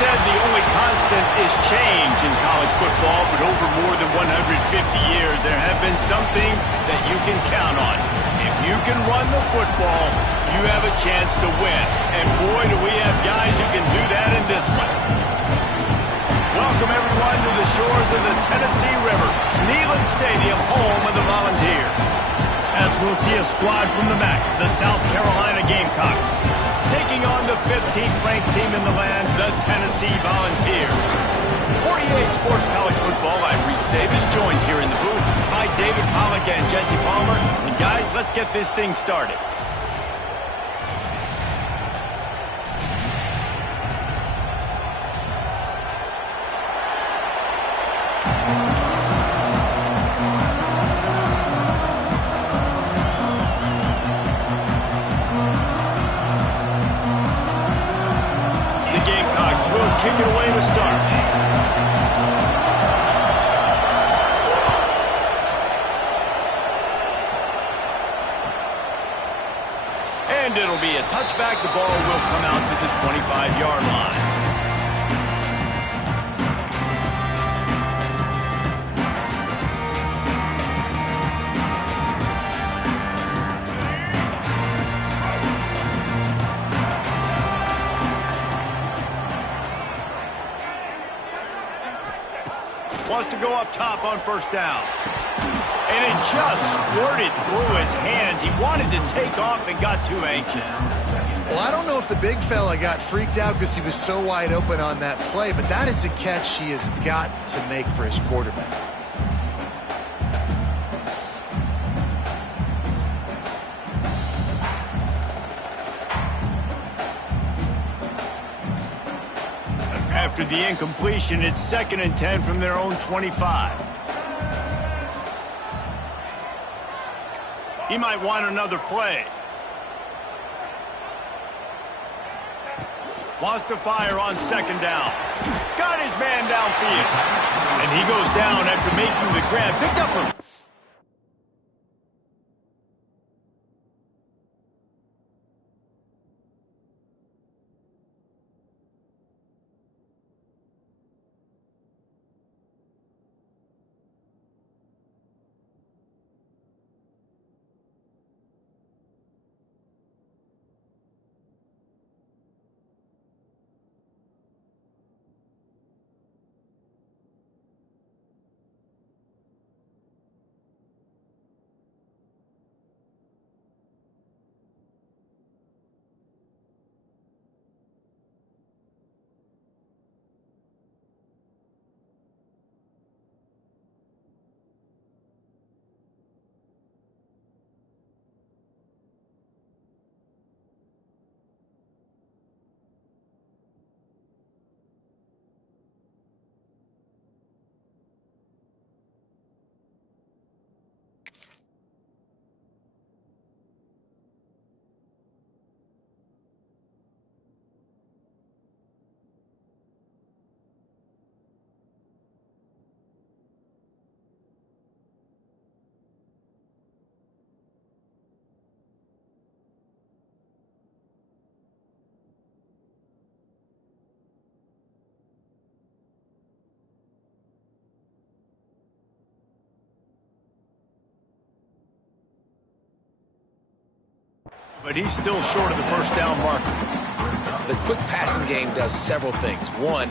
Said the only constant is change in college football, but over more than 150 years, there have been some things that you can count on. If you can run the football, you have a chance to win. And boy, do we have guys who can do that in this one. Welcome, everyone, to the shores of the Tennessee River, Neyland Stadium, home of the Volunteers. As we'll see a squad from the MAC, the South Carolina Gamecocks, taking on the 15th-ranked team in the land, the Tennessee Volunteers. For EA Sports College Football, I'm Reese Davis, joined here in the booth by David Pollack and Jesse Palmer. And guys, let's get this thing started. Kick it away to start. And it'll be a touchback. The ball will come out to the 25-yard line. Wants to go up top on first down. And it just squirted through his hands. He wanted to take off and got too anxious. Well, I don't know if the big fella got freaked out because he was so wide open on that play, but that is a catch he has got to make for his quarterback. After the incompletion, it's 2nd and 10 from their own 25. He might want another play. Wants to fire on 2nd down. Got his man downfield. And he goes down after making the grab. Picked up a... But he's still short of the first down marker. The quick passing game does several things. One,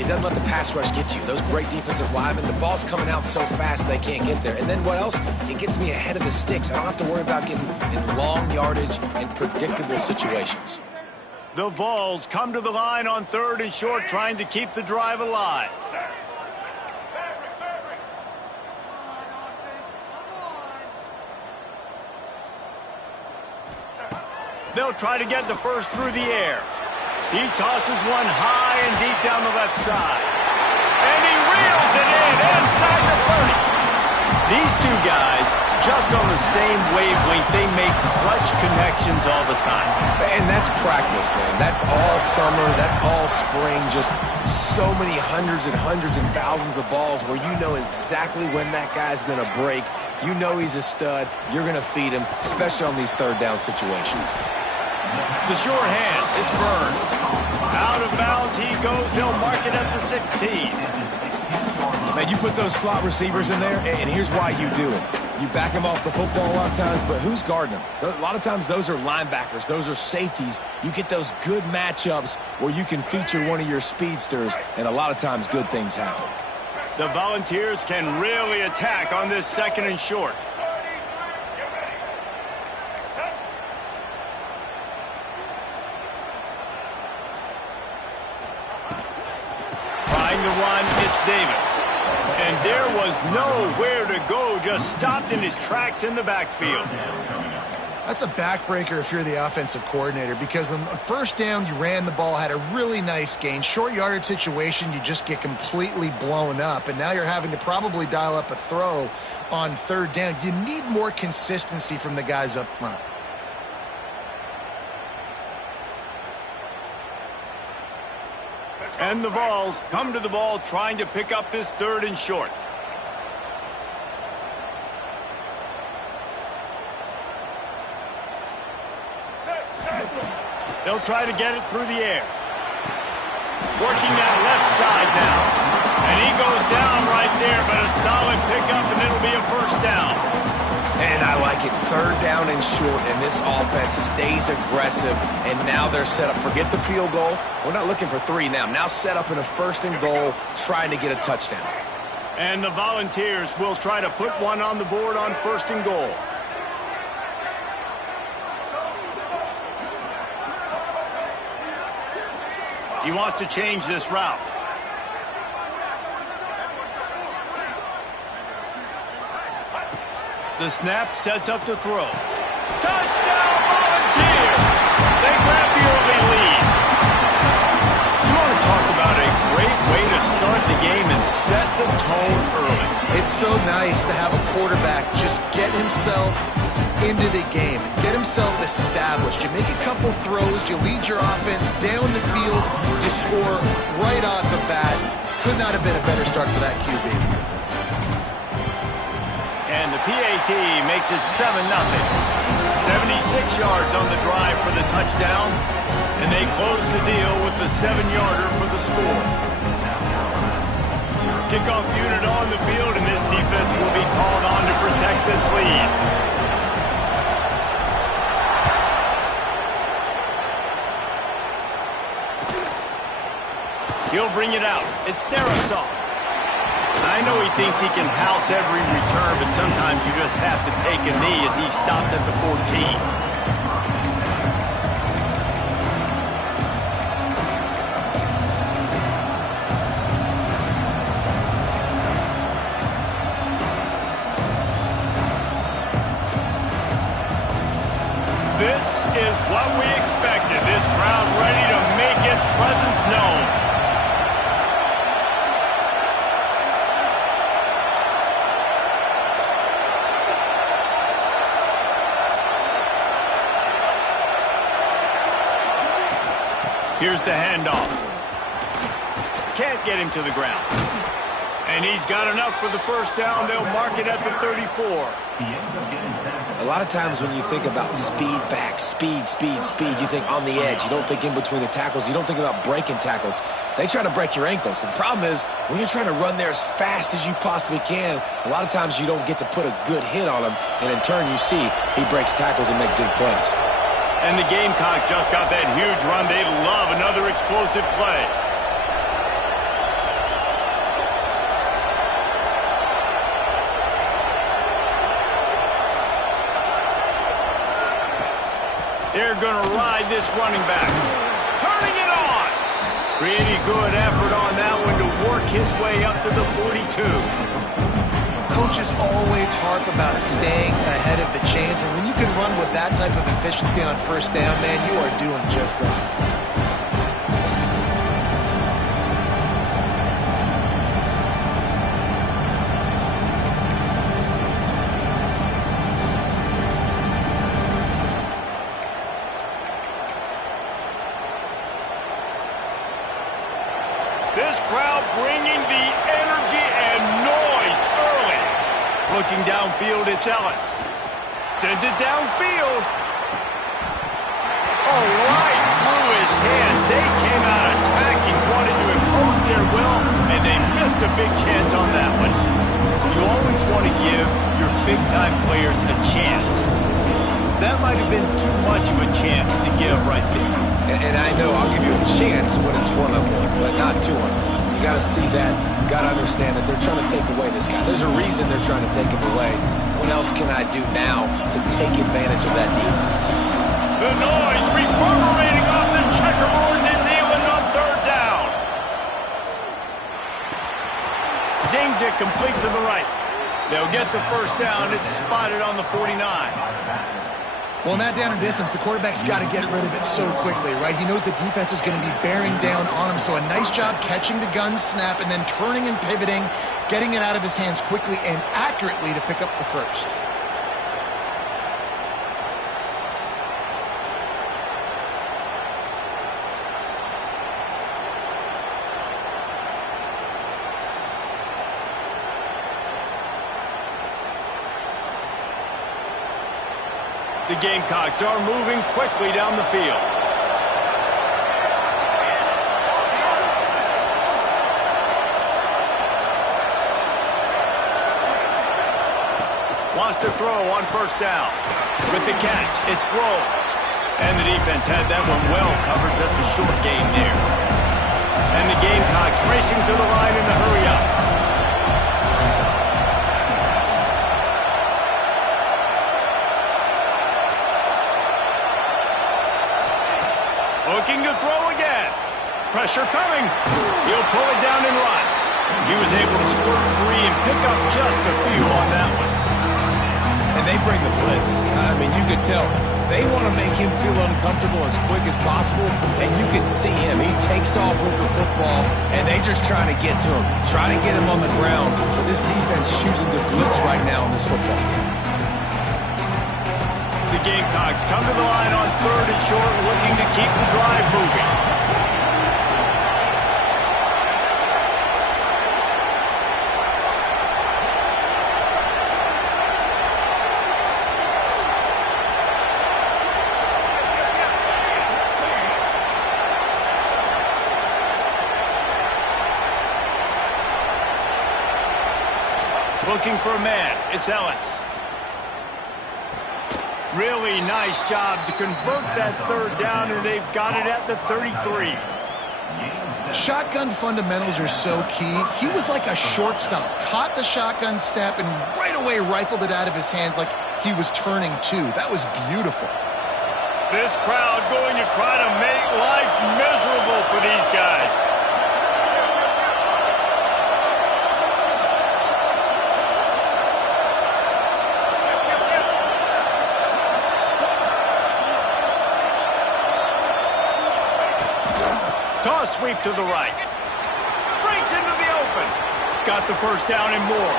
it doesn't let the pass rush get you. Those great defensive linemen, the ball's coming out so fast they can't get there. And then what else? It gets me ahead of the sticks. I don't have to worry about getting in long yardage and predictable situations. The Vols come to the line on 3rd and short, trying to keep the drive alive. They'll try to get the first through the air. He tosses one high and deep down the left side. And he reels it in inside the 30. These two guys, just on the same wavelength, they make clutch connections all the time. And that's practice, man. That's all summer. That's all spring. Just so many hundreds and thousands of balls where you know exactly when that guy's going to break. You know he's a stud. You're going to feed him, especially on these 3rd down situations. The short hands, it's Burns. Out of bounds he goes. They'll mark it at the 16. Man, you put those slot receivers in there, and here's why you do it. You back them off the football a lot of times, but who's guarding them? A lot of times those are linebackers. Those are safeties. You get those good matchups where you can feature one of your speedsters, and a lot of times good things happen. The Volunteers can really attack on this 2nd and short. Trying to run, it's Davis. And there was nowhere to go, just stopped in his tracks in the backfield. That's a backbreaker if you're the offensive coordinator, because the first down you ran the ball, had a really nice gain. Short yardage situation, you just get completely blown up, and now you're having to probably dial up a throw on 3rd down. You need more consistency from the guys up front. And the Vols come to the ball trying to pick up this 3rd and short. They'll try to get it through the air. Working that left side now. And he goes down right there, but a solid pickup, and it'll be a 1st down. And I like it. 3rd down and short, and this offense stays aggressive, and now they're set up. Forget the field goal. We're not looking for 3 now. Now set up in a 1st and goal, trying to get a touchdown. And the Volunteers will try to put one on the board on 1st and goal. He wants to change this route. The snap sets up the throw. Touchdown, Volunteers! They grab the early lead. You want to talk about a great way to start the game and set the tone early. It's so nice to have a quarterback just get himself into the game, get himself established. You make a couple throws, you lead your offense down the field, you score right off the bat. Could not have been a better start for that QB. And the PAT makes it 7-0. 76 yards on the drive for the touchdown, and they close the deal with the 7-yarder for the score. Kickoff unit on the field, and this defense will be called on to protect this lead. He'll bring it out. It's Darisaw. I know he thinks he can house every return, but sometimes you just have to take a knee as he stopped at the 14. This is what we expected. This crowd ready to make its presence known. Here's the handoff. Can't get him to the ground. And he's got enough for the 1st down. They'll mark it at the 34. A lot of times when you think about speed back, speed, you think on the edge. You don't think in between the tackles. You don't think about breaking tackles. They try to break your ankles. So the problem is when you're trying to run there as fast as you possibly can, a lot of times you don't get to put a good hit on him. And in turn, you see he breaks tackles and make big plays. And the Gamecocks just got that huge run. They love another explosive play. They're going to ride this running back. Pretty good effort on that one to work his way up to the 42. Coaches always harp about staying ahead of the chains, and when you can run with that type of efficiency on first down, man, you are doing just that. This crowd bringing the energy and noise early. Looking downfield, it's Ellis. Sends it downfield. Oh, right through his hands. They came out attacking, wanted to impose their will, and they missed a big chance on that one. You always want to give your big-time players a chance. That might have been too much of a chance to give right there. And I know I'll give you a chance when it's one-on-one, but not two-on-one. You got to see that. You got to understand that they're trying to take away this guy. There's a reason they're trying to take him away. What else can I do now to take advantage of that defense? The noise reverberating off the checkerboards and Thielen on third down. Zings it complete to the right. They'll get the first down. It's spotted on the 49. Well, in that down and distance, the quarterback's got to get rid of it so quickly, right? He knows the defense is going to be bearing down on him, so a nice job catching the gun snap and then turning and pivoting, getting it out of his hands quickly and accurately to pick up the first. The Gamecocks are moving quickly down the field. Wants to throw on first down. With the catch, it's Grove. And the defense had that one well covered, just a short game there. And the Gamecocks racing to the line in a hurry up. Looking to throw again. Pressure coming. He'll pull it down and run. He was able to squirt free and pick up just a few on that one. And they bring the blitz. I mean, you could tell. They want to make him feel uncomfortable as quick as possible, and you can see him. He takes off with the football, and they just trying to get to him, trying to get him on the ground. But this defense choosing to blitz right now in this football game. The Gamecocks come to the line on third and short, looking to keep the drive moving. Looking for a man. It's Ellis. Really nice job to convert that third down, and they've got it at the 33. Shotgun fundamentals are so key. He was like a shortstop. Caught the shotgun snap and right away rifled it out of his hands like he was turning two. That was beautiful. This crowd going to try to make life miserable for these guys. Toss sweep to the right. Breaks into the open. Got the first down and more.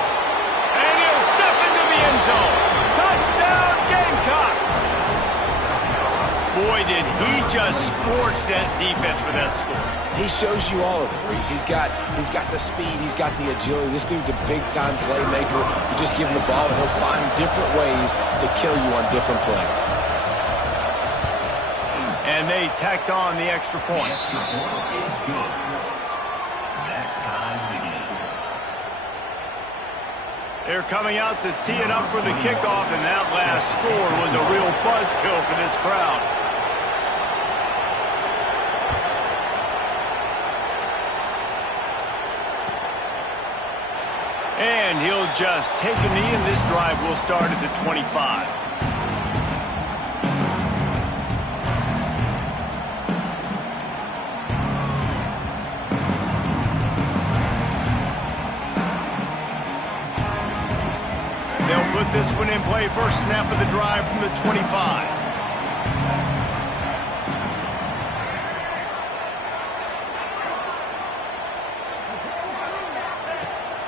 And he'll step into the end zone. Touchdown, Gamecocks. Boy, did he just scorch that defense with that score. He shows you all of it, Reese. He's got the speed. He's got the agility. This dude's a big-time playmaker. You just give him the ball, and he'll find different ways to kill you on different plays. And they tacked on the extra point. They're coming out to tee it up for the kickoff, and that last score was a real buzzkill for this crowd. And he'll just take a knee, and this drive will start at the 25. with this one in play. First snap of the drive from the 25.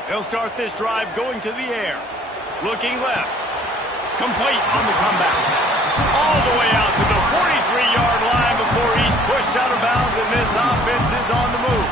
He'll start this drive going to the air. Looking left. Complete on the comeback. All the way out to the 43-yard line before he's pushed out of bounds, and this offense is on the move.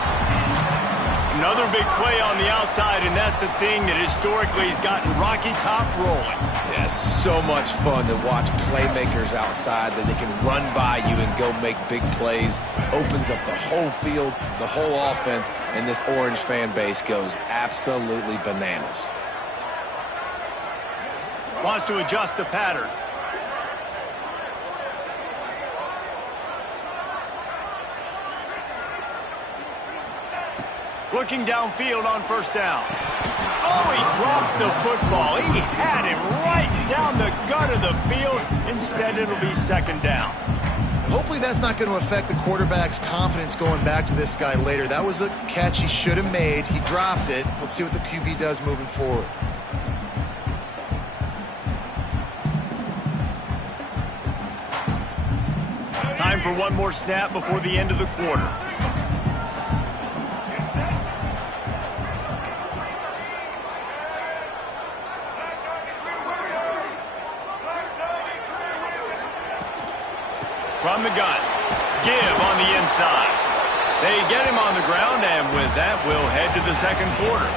Another big play on the outside, and that's the thing that historically has gotten Rocky Top rolling. Yeah, so much fun to watch playmakers outside that they can run by you and go make big plays. Opens up the whole field, the whole offense, and this Orange fan base goes absolutely bananas. Wants to adjust the pattern. Looking downfield on first down. Oh, he drops the football. He had him right down the gut of the field. Instead, it'll be second down. Hopefully that's not going to affect the quarterback's confidence going back to this guy later. That was a catch he should have made. He dropped it. Let's see what the QB does moving forward. Time for one more snap before the end of the quarter. From the gun. Give on the inside. They get him on the ground, and with that, we'll head to the second quarter.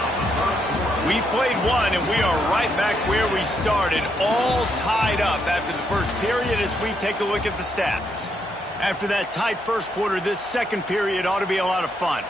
We played one, and we are right back where we started, all tied up after the first period as we take a look at the stats. After that tight first quarter, this second period ought to be a lot of fun.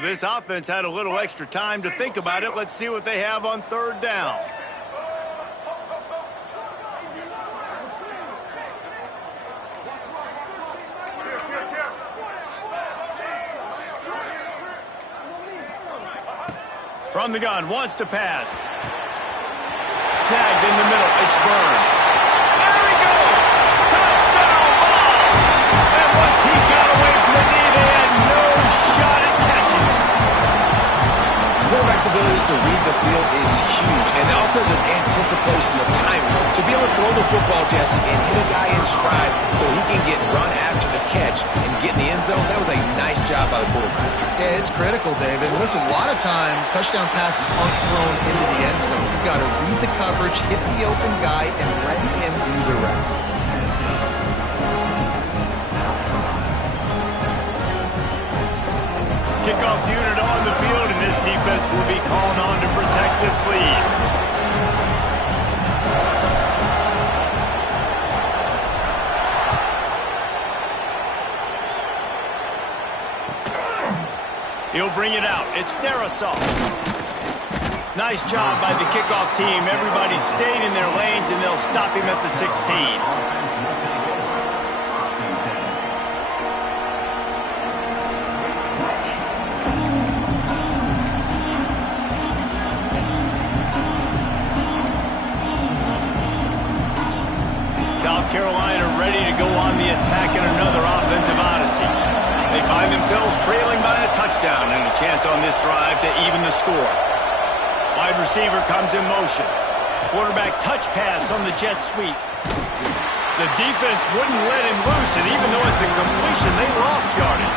This offense had a little extra time to think about it. Let's see what they have on third down. From the gun, wants to pass. Snagged in the middle, it's Burns. There he goes! Touchdown ball! And once he got away from the knee, they had no shot at catching it. Quarterback's ability to read the field is huge, and also the anticipation, the time to be able to throw the football, Jesse, and hit a guy in stride so he can get run after the catch and get in the end zone. That was a nice job by the quarterback. Yeah, it's critical, David. Listen, a lot of times touchdown passes aren't thrown into the end zone. You've got to read the coverage, hit the open guy, and let him do the rest. Kickoff unit on the field, and this defense will be called on to protect this lead. He'll bring it out. It's Darisaw. Nice job by the kickoff team. Everybody stayed in their lanes, and they'll stop him at the 16. South Carolina ready to go on the attack in another offensive odyssey. They find themselves trailing by a touchdown and a chance on this drive to even the score. Wide receiver comes in motion. Quarterback touch pass on the jet sweep. The defense wouldn't let him loose, and even though it's a completion, they lost yardage.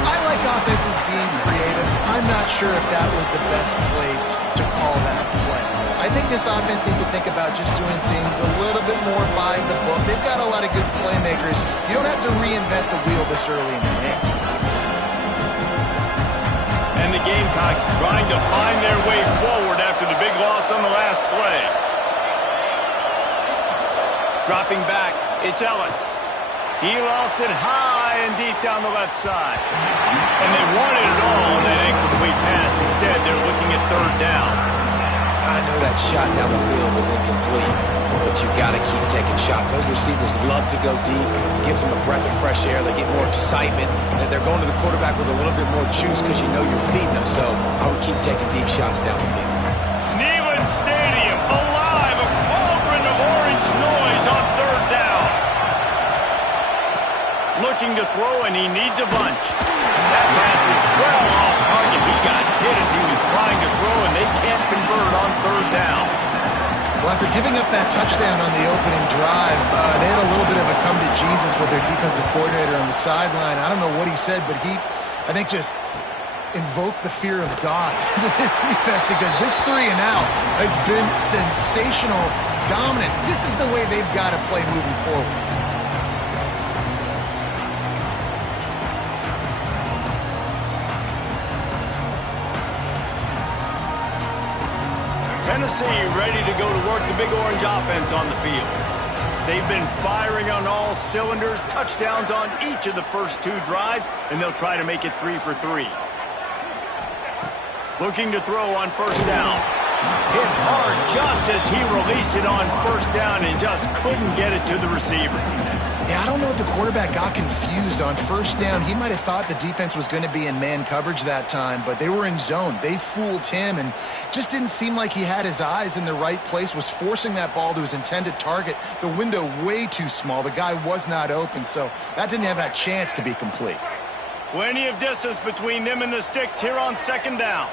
I like offenses being creative. I'm not sure if that was the best place to call that play. I think this offense needs to think about just doing things a little bit more by the book. They've got a lot of good playmakers. You don't have to reinvent the wheel this early in the game. And the Gamecocks trying to find their way forward after the big loss on the last play. Dropping back, it's Ellis. He lofts it high and deep down the left side. And they wanted it all on that incomplete pass. Instead, they're looking at third down. I know that shot down the field was incomplete, but you got to keep taking shots. Those receivers love to go deep. It gives them a breath of fresh air. They get more excitement, and they're going to the quarterback with a little bit more juice because you know you're feeding them. So I would keep taking deep shots down the field. Neyland Stadium, alive, a cauldron of orange noise on third down. Looking to throw, and he needs a bunch. That pass is well off target. He got hit as he was trying to throw, and they can't convert on third down. Well, after giving up that touchdown on the opening drive, they had a little bit of a come to Jesus with their defensive coordinator on the sideline. I don't know what he said, but he, I think, just invoked the fear of God into this defense because this 3 and out has been sensational, dominant. This is the way they've got to play moving forward. Tennessee ready to go to work the Big Orange offense on the field. They've been firing on all cylinders, touchdowns on each of the first 2 drives, and they'll try to make it 3 for 3. Looking to throw on first down. Hit hard just as he released it on first down and just couldn't get it to the receiver. Yeah, I don't know if the quarterback got confused on first down. He might have thought the defense was going to be in man coverage that time, but they were in zone. They fooled him and just didn't seem like he had his eyes in the right place, was forcing that ball to his intended target. The window way too small. The guy was not open, so that didn't have a chance to be complete. Plenty of distance between them and the sticks here on second down.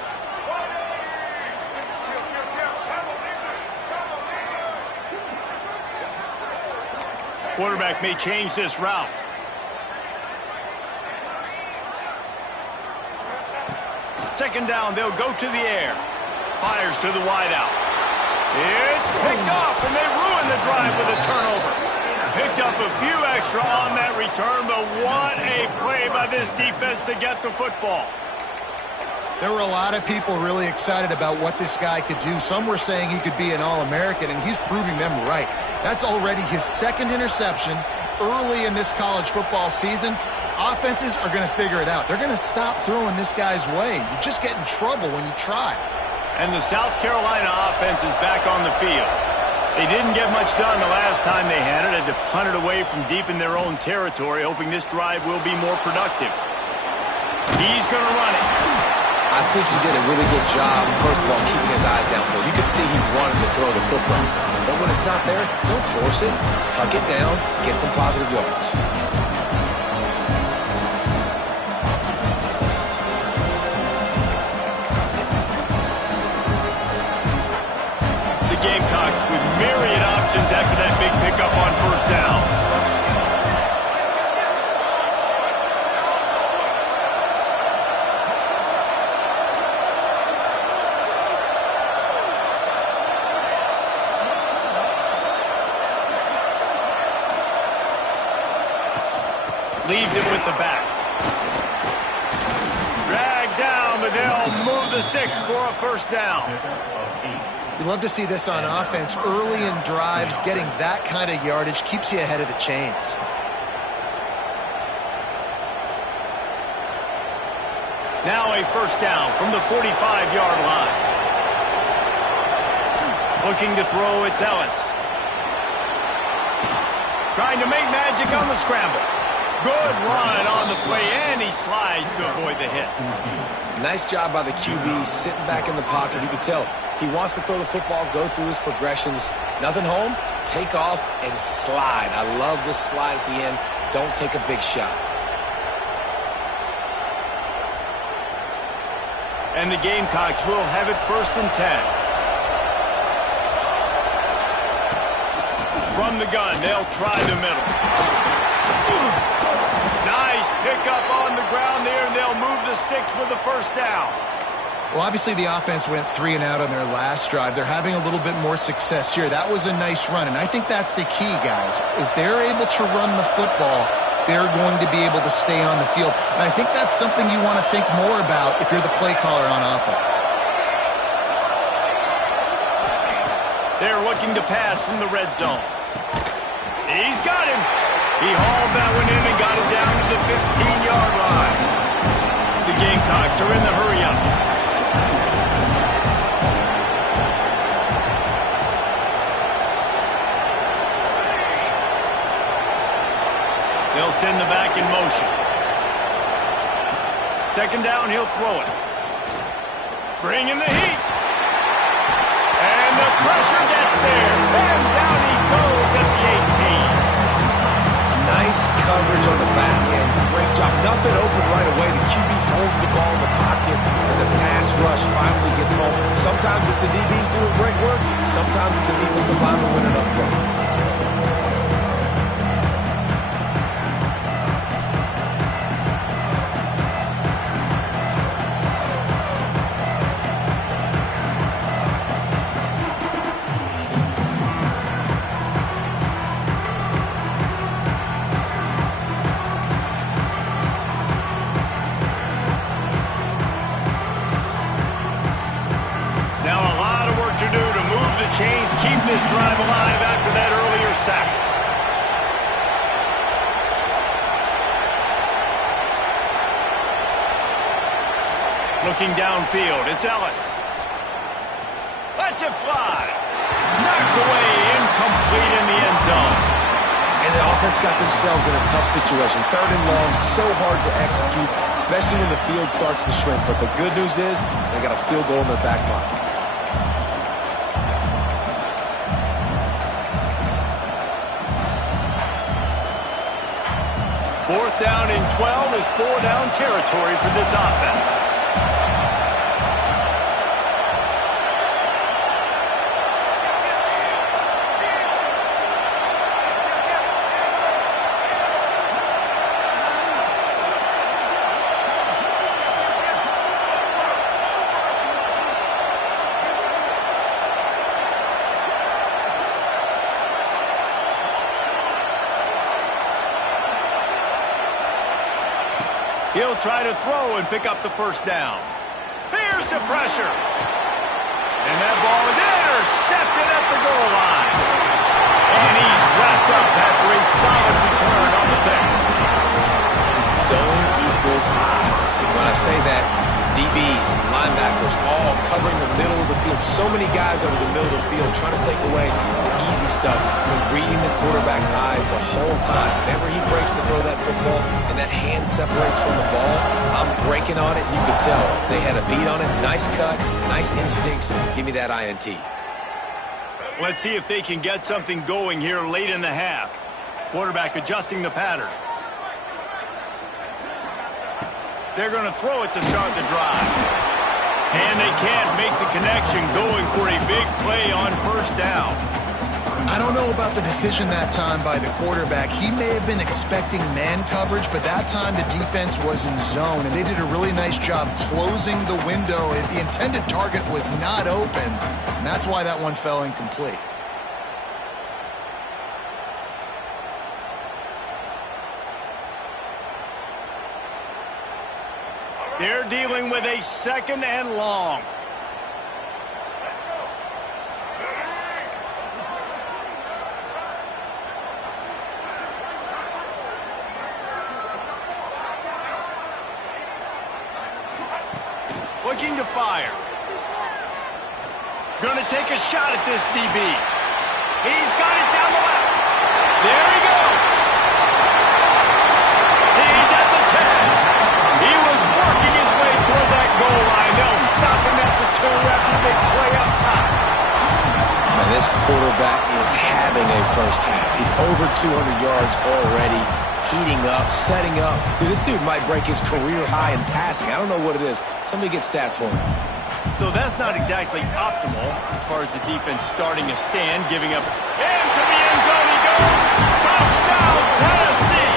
Quarterback may change this route. Second down, they'll go to the air. Fires to the wideout. It's picked off, and they ruin the drive with a turnover. Picked up a few extra on that return, but what a play by this defense to get the football. There were a lot of people really excited about what this guy could do. Some were saying he could be an All-American, and he's proving them right. That's already his second interception early in this college football season. Offenses are going to figure it out. They're going to stop throwing this guy's way. You just get in trouble when you try. And the South Carolina offense is back on the field. They didn't get much done the last time they had it. Had to punt it away from deep in their own territory, hoping this drive will be more productive. He's going to run it. I think he did a really good job, first of all, keeping his eyes downfield. You could see he wanted to throw the football. But when it's not there, don't force it. Tuck it down, get some positive yards. The Gamecocks with myriad options after that big pickup on first down. Leaves it with the back. Dragged down, but they'll move the sticks for a first down. You love to see this on offense. Early in drives, getting that kind of yardage keeps you ahead of the chains. Now a first down from the 45-yard line. Looking to throw, it's Ellis. Trying to make magic on the scramble. Good run on the play, and he slides to avoid the hit. Nice job by the QB, sitting back in the pocket. You could tell he wants to throw the football, go through his progressions. Nothing home, take off and slide. I love this slide at the end. Don't take a big shot. And the Gamecocks will have it 1st and 10. From the gun, they'll try the middle. Nice pickup on the ground there, and they'll move the sticks with the 1st down. Well, obviously the offense went 3 and out on their last drive. They're having a little bit more success here. That was a nice run, and I think that's the key, guys. If they're able to run the football, they're going to be able to stay on the field. And I think that's something you want to think more about if you're the play caller on offense. They're looking to pass from the red zone. He's got him. He hauled that one in and got it down to the 15-yard line. The Gamecocks are in the hurry-up. They'll send the back in motion. 2nd down, he'll throw it. Bring in the heat. And the pressure gets there. And down he goes at the 18. Nice coverage on the back end. Great job. Nothing open right away. The QB holds the ball in the pocket, and the pass rush finally gets home. Sometimes it's the DBs doing great work. Sometimes it's the defensive lineman winning up front. Chains keep this drive alive after that earlier sack. Looking downfield, it's Ellis. Lets it fly. Knocked away, incomplete in the end zone. And the offense got themselves in a tough situation. 3rd and long, so hard to execute, especially when the field starts to shrink. But the good news is they got a field goal in their back pocket. 4th down and 12 is 4-down territory for this offense. He'll try to throw and pick up the 1st down. Here's the pressure. And that ball is intercepted at the goal line. And he's wrapped up after a solid return on the pick. Zone equals eyes. When I say that, DBs, linebackers, all covering the middle of the field. So many guys over the middle of the field trying to take away the easy stuff and reading the quarterback's eyes the whole time. Whenever he breaks to throw that football and that hand separates from the ball, I'm breaking on it. You could tell they had a beat on it. Nice cut, nice instincts. Give me that INT. Let's see if they can get something going here late in the half. Quarterback adjusting the pattern. They're going to throw it to start the drive. And they can't make the connection, going for a big play on 1st down. I don't know about the decision that time by the quarterback. He may have been expecting man coverage, but that time the defense was in zone, and they did a really nice job closing the window. The intended target was not open, and that's why that one fell incomplete. They're dealing with a 2nd and long. Looking to fire. Going to take a shot at this DB. He's got it down the left. There he goes. He's at the 10. He was working his way toward that goal line. They'll stop him at the 2 after a big play up top. And this quarterback quarterback is having a first half. He's over 200 yards already, heating up, setting up. Dude, this dude might break his career high in passing. I don't know what it is. Somebody get stats for him. So that's not exactly optimal as far as the defense starting a stand, giving up. Into the end zone he goes. Touchdown, Tennessee.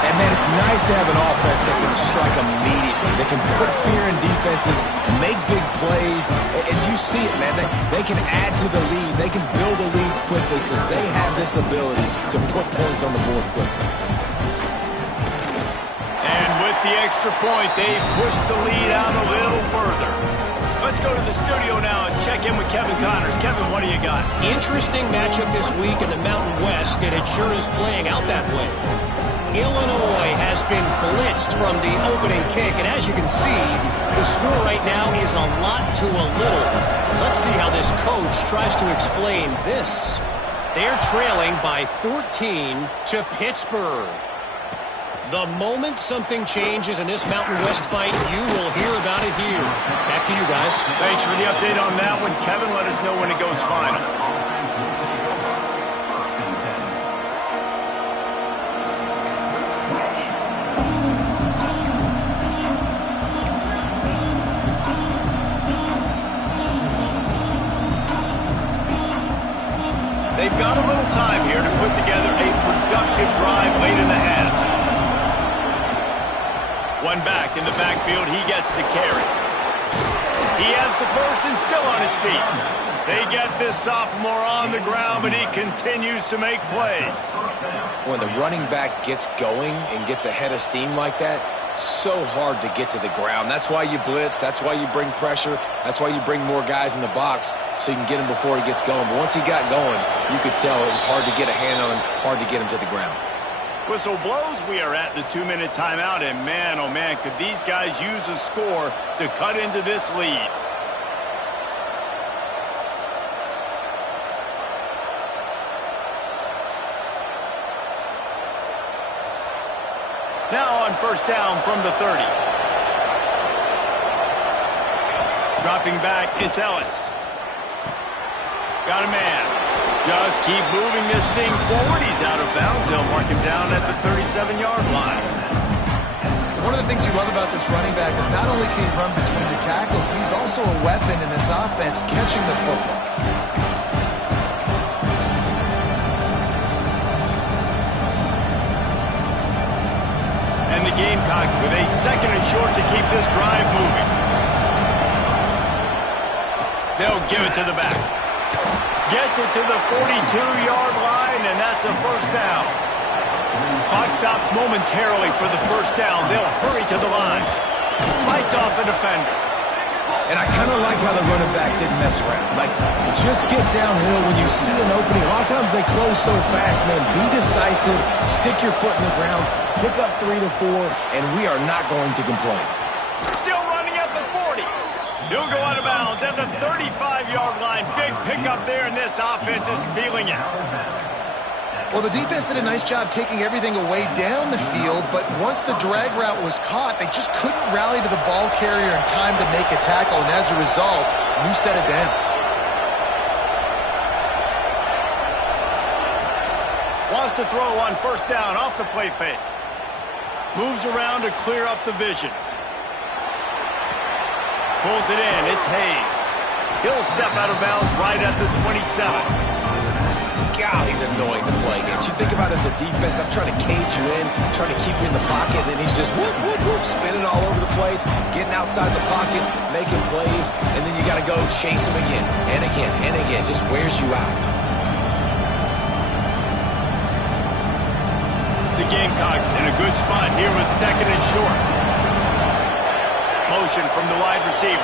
And, man, it's nice to have an offense that can strike immediately. They can put fear in defenses, make big plays, and you see it, man. They can add to the lead. They can build a lead quickly because they have this ability to put points on the board quickly. And with the extra point, they push the lead out a little further. Let's go to the studio now and check in with Kevin Connors. Kevin, what do you got? Interesting matchup this week in the Mountain West, and it sure is playing out that way. Illinois has been blitzed from the opening kick, and as you can see, the score right now is a lot to a little. Let's see how this coach tries to explain this. They're trailing by 14 to Pittsburgh. The moment something changes in this Mountain West fight, you will hear about it here. Back to you guys. Thanks for the update on that one. Kevin, let us know when it goes final. They've got a little time here to put together a productive drive late in the half. One back in the backfield, he gets the carry. He has the first and still on his feet. They get this sophomore on the ground, but he continues to make plays. When the running back gets going and gets ahead of steam like that, so hard to get to the ground. That's why you blitz. That's why you bring pressure. That's why you bring more guys in the box so you can get him before he gets going. But once he got going, you could tell it was hard to get a hand on him, hard to get him to the ground. Whistle blows. We are at the 2-minute timeout, and man, oh man, could these guys use a score to cut into this lead. Now on first down from the 30. Dropping back, it's Ellis. Got a man. Just keep moving this thing forward. He's out of bounds. They'll mark him down at the 37-yard line. One of the things you love about this running back is not only can he run between the tackles, but he's also a weapon in this offense catching the football. And the Gamecocks with a second and short to keep this drive moving. They'll give it to the back. Gets it to the 42-yard line, and that's a first down. Clock stops momentarily for the first down. They'll hurry to the line. Fights off a defender. And I kind of like how the running back didn't mess around. Like, just get downhill when you see an opening. A lot of times they close so fast, man. Be decisive. Stick your foot in the ground. Pick up 3 to 4, and we are not going to complain. Still running at the 40. He'll go out of bounds at the 35-yard line. Big pickup there, and this offense is feeling it. Well, the defense did a nice job taking everything away down the field, but once the drag route was caught, they just couldn't rally to the ball carrier in time to make a tackle, and as a result, new set of downs. Wants to throw on first down off the play fake. Moves around to clear up the vision. Pulls it in. It's Hayes. He'll step out of bounds right at the 27. God, he's annoying to play against. You think about it as a defense, I'm trying to cage you in, trying to keep you in the pocket, and then he's just whoop, whoop, whoop, spinning all over the place, getting outside the pocket, making plays, and then you got to go chase him again and again and again. Just wears you out. The Gamecocks in a good spot here with second and short. Motion from the wide receiver.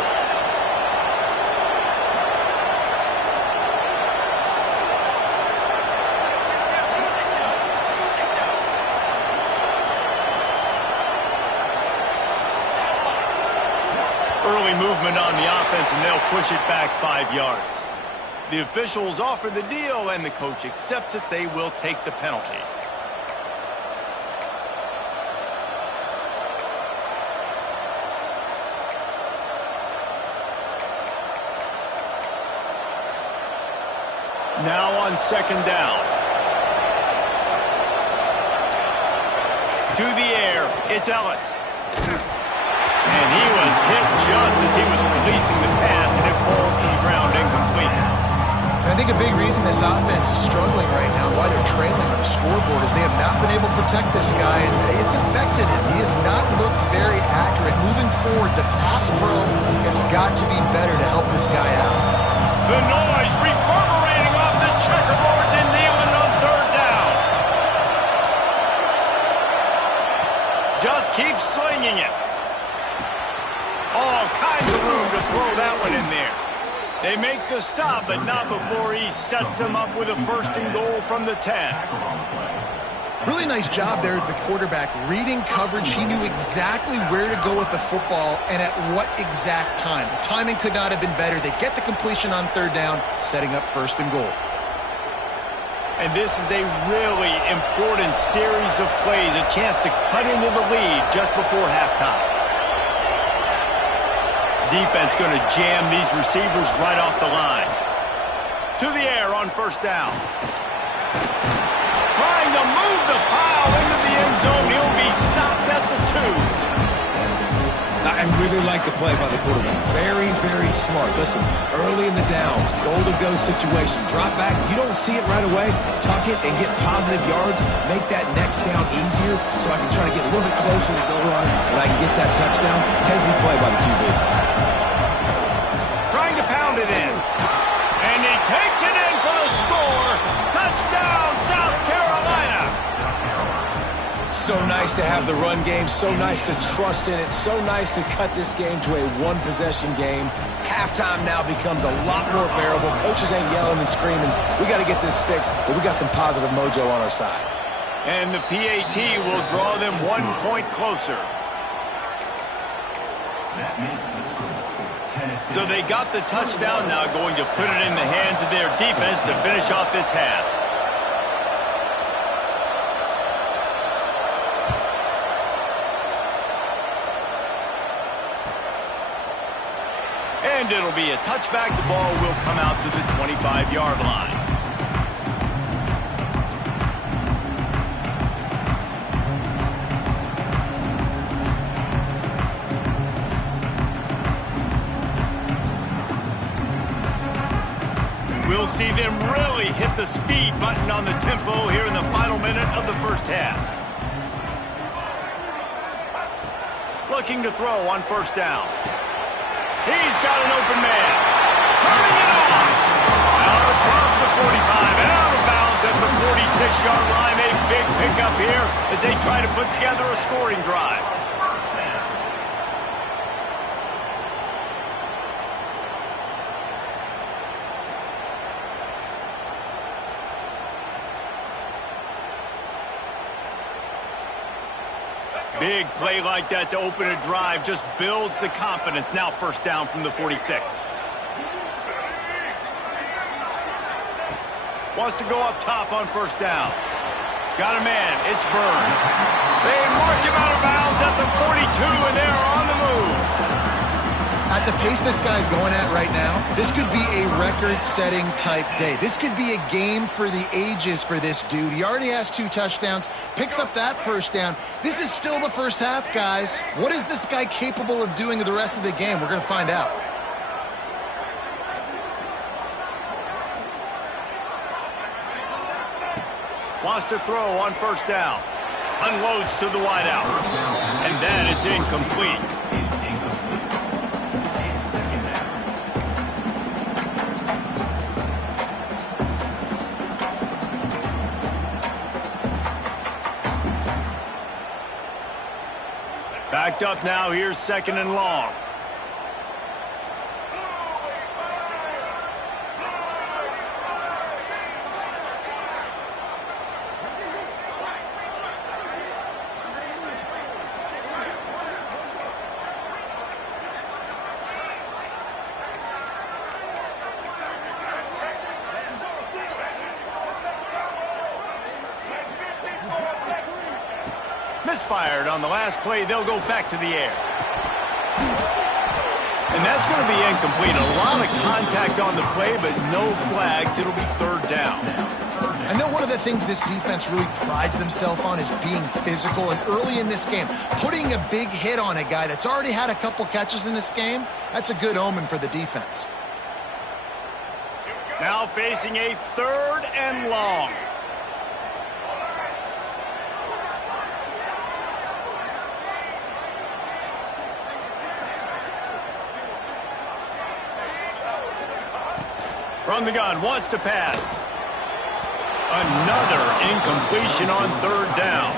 Early movement on the offense, and they'll push it back 5 yards. The officials offer the deal, and the coach accepts it. They will take the penalty. Now on second down. To the air, it's Ellis. And he was hit just as he was releasing the pass, and it falls to the ground incomplete. I think a big reason this offense is struggling right now, why they're trailing on the scoreboard, is they have not been able to protect this guy, and it's affected him. He has not looked very accurate. Moving forward, the pass pro has got to be better to help this guy out. The noise reverberating off the checkerboards and Nealon on third down. Just keep slinging it. All kinds of room to throw that one in there. They make the stop, but not before he sets them up with a first and goal from the 10. Really nice job there of the quarterback. Reading coverage, he knew exactly where to go with the football and at what exact time. The timing could not have been better. They get the completion on third down, setting up first and goal. And this is a really important series of plays, a chance to cut into the lead just before halftime. Defense going to jam these receivers right off the line. To the air on first down. Trying to move the pile into the end zone. He'll be stopped at the 2. I really like the play by the quarterback. Very, very smart. Listen, early in the downs, goal-to-go situation. Drop back. You don't see it right away. Tuck it and get positive yards. Make that next down easier so I can try to get a little bit closer to the goal line and I can get that touchdown. Headsy play by the QB. Trying to pound it in. And he takes it in for the score. Touchdown, South Carolina. So nice to have the run game. So nice to trust in it. So nice to cut this game to a one-possession game. Halftime now becomes a lot more bearable. Coaches ain't yelling and screaming. We got to get this fixed, but we got some positive mojo on our side. And the PAT will draw them 1 point closer. So they got the touchdown, now going to put it in the hands of their defense to finish off this half. And it'll be a touchback. The ball will come out to the 25-yard line. We'll see them really hit the speed button on the tempo here in the final minute of the first half. Looking to throw on first down. He's got an open man. Turning it on. Out across the 45 and out of bounds at the 46-yard line. A big pickup here as they try to put together a scoring drive. Big play like that to open a drive just builds the confidence. Now first down from the 46. Wants to go up top on first down. Got a man. It's Burns. They mark him out of bounds at the 42, and they're on the move. At the pace this guy's going at right now, this could be a record-setting type day. This could be a game for the ages for this dude. He already has 2 touchdowns, picks up that first down. This is still the first half, guys. What is this guy capable of doing the rest of the game? We're going to find out. Wants to throw on first down. Unloads to the wideout. And that is incomplete. Backed up now. Here's second and long. Misfired on the last play. They'll go back to the air. And that's going to be incomplete. A lot of contact on the play, but no flags. It'll be third down. I know one of the things this defense really prides themselves on is being physical, and early in this game, putting a big hit on a guy that's already had a couple catches in this game, that's a good omen for the defense. Now facing a 3rd and long. From the gun, wants to pass. Another incompletion on 3rd down.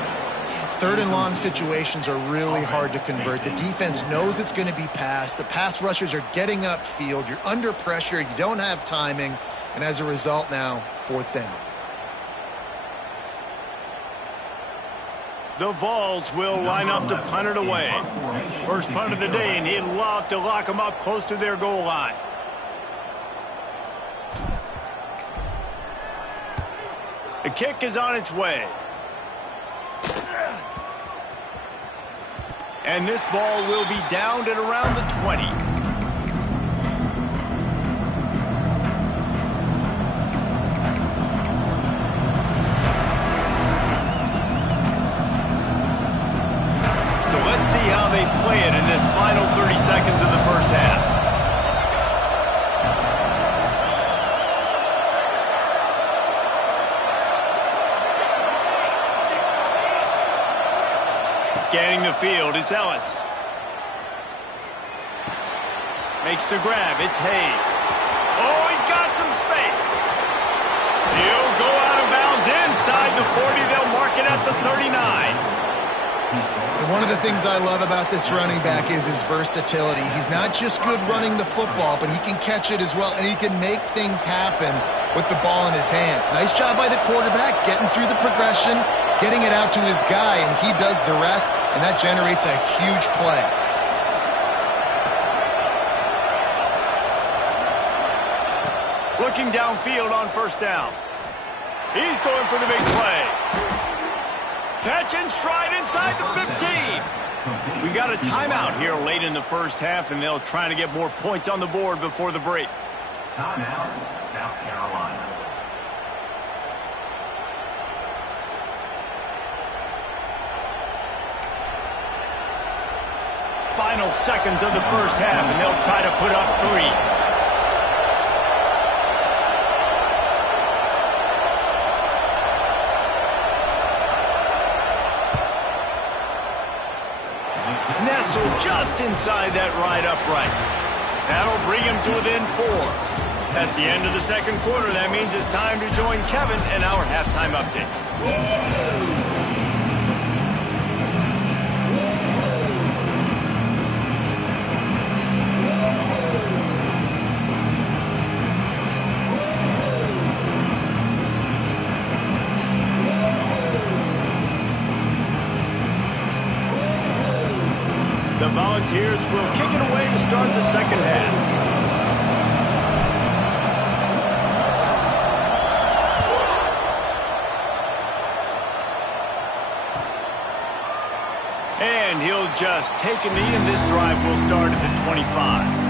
3rd and long situations are really hard to convert. The defense knows it's going to be passed. The pass rushers are getting upfield. You're under pressure. You don't have timing. And as a result now, 4th down. The Vols will line up to punt it away. First punt of the day, and he'd love to lock them up close to their goal line. The kick is on its way. And this ball will be downed at around the 20. So let's see how they play it in this final 30 seconds of the first half. Scanning the field, it's Ellis. Makes the grab, it's Hayes. Oh, he's got some space. He'll go out of bounds inside the 40. They'll mark it at the 39. And one of the things I love about this running back is his versatility. He's not just good running the football, but he can catch it as well, and he can make things happen with the ball in his hands. Nice job by the quarterback, getting through the progression, getting it out to his guy, and he does the rest, and that generates a huge play. Looking downfield on 1st down. He's going for the big play. Catch and stride inside the 15. We got a timeout here late in the first half, and they'll try to get more points on the board before the break. Timeout, South Carolina. Final seconds of the first half, and they'll try to put up 3. Nestled just inside that right upright. That'll bring him to within 4. That's the end of the second quarter. That means it's time to join Kevin in our halftime update. The Volunteers will kick it away to start the second half. And he'll just take a knee, and this drive will start at the 25.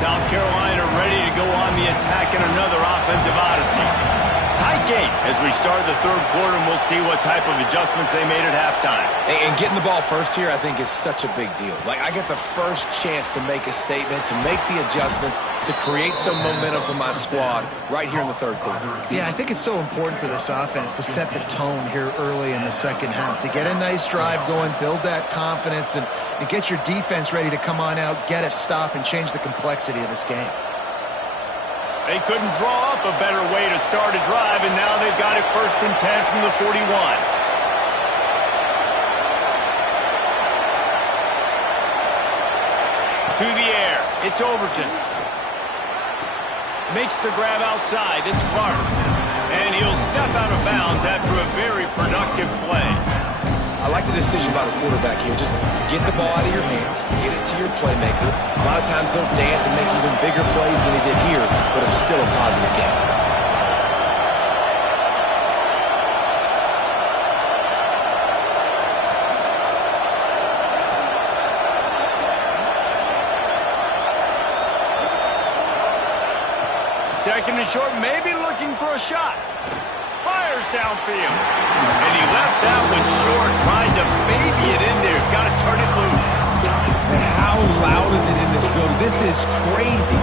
South Carolina ready to go on the attack in another offensive odyssey. Tight game as we start the third quarter, and we'll see what type of adjustments they made at halftime. And getting the ball first here, I think, is such a big deal. Like, I get the first chance to make a statement, to make the adjustments, to create some momentum for my squad right here in the third quarter. Yeah, I think it's so important for this offense to set the tone here early in the second half, to get a nice drive going, build that confidence, and get your defense ready to come on out, get a stop, and change the complexity of this game. They couldn't draw up a better way to start a drive, and now they've got it 1st and 10 from the 41. To the air, it's Overton. Makes the grab outside, it's Clark. And he'll step out of bounds after a very productive play. like the decision by the quarterback here. Just get the ball out of your hands, get it to your playmaker. A lot of times he'll dance and make even bigger plays than he did here, but it's still a positive game. Second and short, maybe looking for a shot. Fires downfield. And he left that one short, trying to baby it in there. He's got to turn it loose. And how loud is it in this building? This is crazy.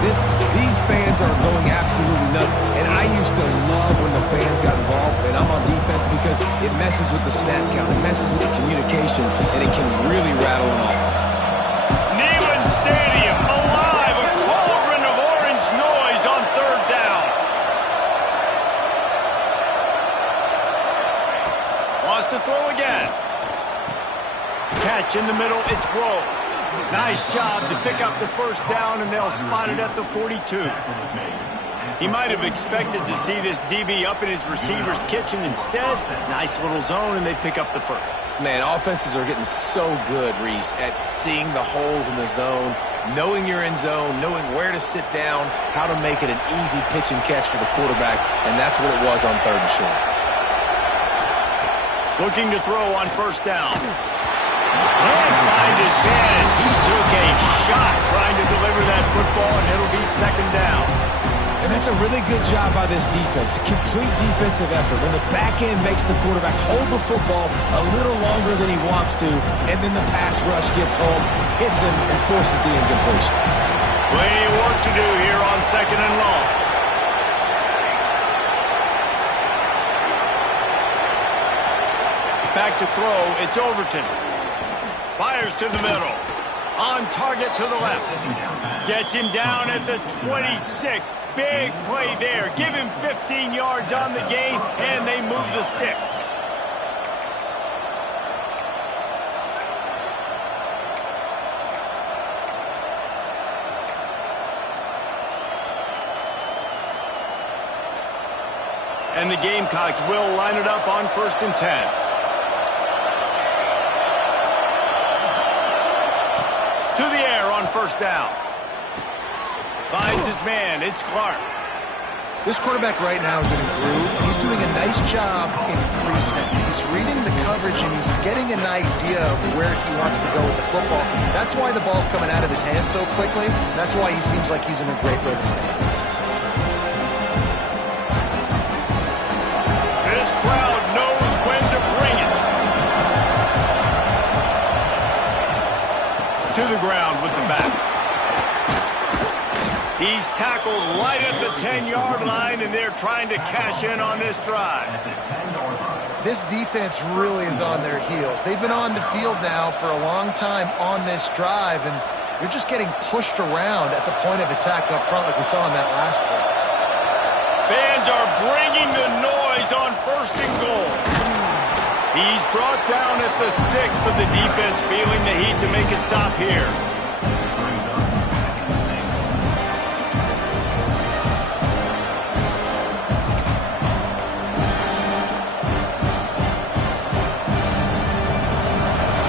These fans are going absolutely nuts. And I used to love when the fans got involved, and I'm on defense, because it messes with the snap count. It messes with the communication, and it can really rattle an offense. Neyland Stadium, alive, a cauldron of orange noise on third down. Wants to throw again. Catch in the middle, it's Grove. Nice job to pick up the first down, and they'll spot it at the 42. He might have expected to see this DB up in his receiver's kitchen. Instead, nice little zone, and they pick up the first. Man, offenses are getting so good, Reese, at seeing the holes in the zone, knowing you're in zone, knowing where to sit down, how to make it an easy pitch and catch for the quarterback, and that's what it was on third and short. Looking to throw on first down. Can't find his man as he took a shot trying to deliver that football, and it'll be second down. And that's a really good job by this defense, a complete defensive effort. When the back end makes the quarterback hold the football a little longer than he wants to, and then the pass rush gets home, hits him, and forces the incompletion. Plenty of work to do here on second and long. Back to throw, it's Overton. Fires to the middle. On target to the left. Gets him down at the 26. Big play there. Give him 15 yards on the game, and they move the sticks. And the Gamecocks will line it up on 1st and 10. To the air on first down. Finds his man. It's Clark. This quarterback right now is in a groove. He's doing a nice job in pre-snap. He's reading the coverage, and he's getting an idea of where he wants to go with the football. That's why the ball's coming out of his hands so quickly. That's why he seems like he's in a great rhythm right now. This crowd knows when to bring it. To the ground with the back. He's tackled right at the 10-yard line, and they're trying to cash in on this drive. This defense really is on their heels. They've been on the field now for a long time on this drive, and they're just getting pushed around at the point of attack up front like we saw in that last play. Fans are bringing the noise on 1st and goal. He's brought down at the 6, but the defense feeling the heat to make a stop here.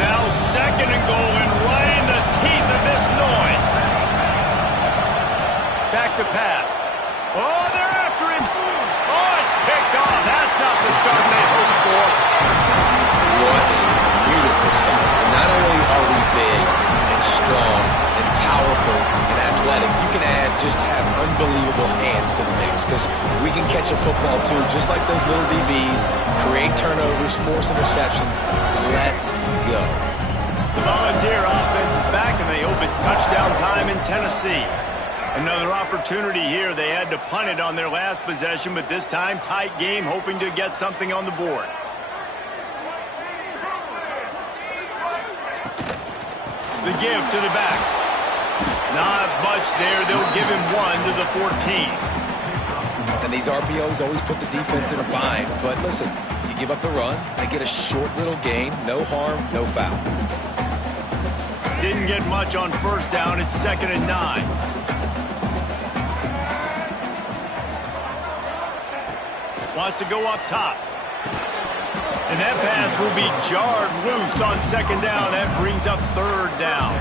Now 2nd and goal, and right in the teeth of this noise. Back to pass. Oh, they're after him. Oh, it's picked off. That's not the start they hoped for. What a beautiful sight. And not only are we big and strong and powerful and athletic, you can have unbelievable hands to the mix, because we can catch a football too, just like those little DBs, create turnovers, force interceptions. Let's go. The Volunteer offense is back, and they hope it's touchdown time in Tennessee. Another opportunity here. They had to punt it on their last possession, but this time tight game, hoping to get something on the board. The give to the back. Not much there. They'll give him 1 to the 14. And these RPOs always put the defense in a bind. But listen, you give up the run, they get a short little gain, no harm, no foul. Didn't get much on first down. It's 2nd and 9. Wants to go up top. And that pass will be jarred loose on second down. That brings up third down.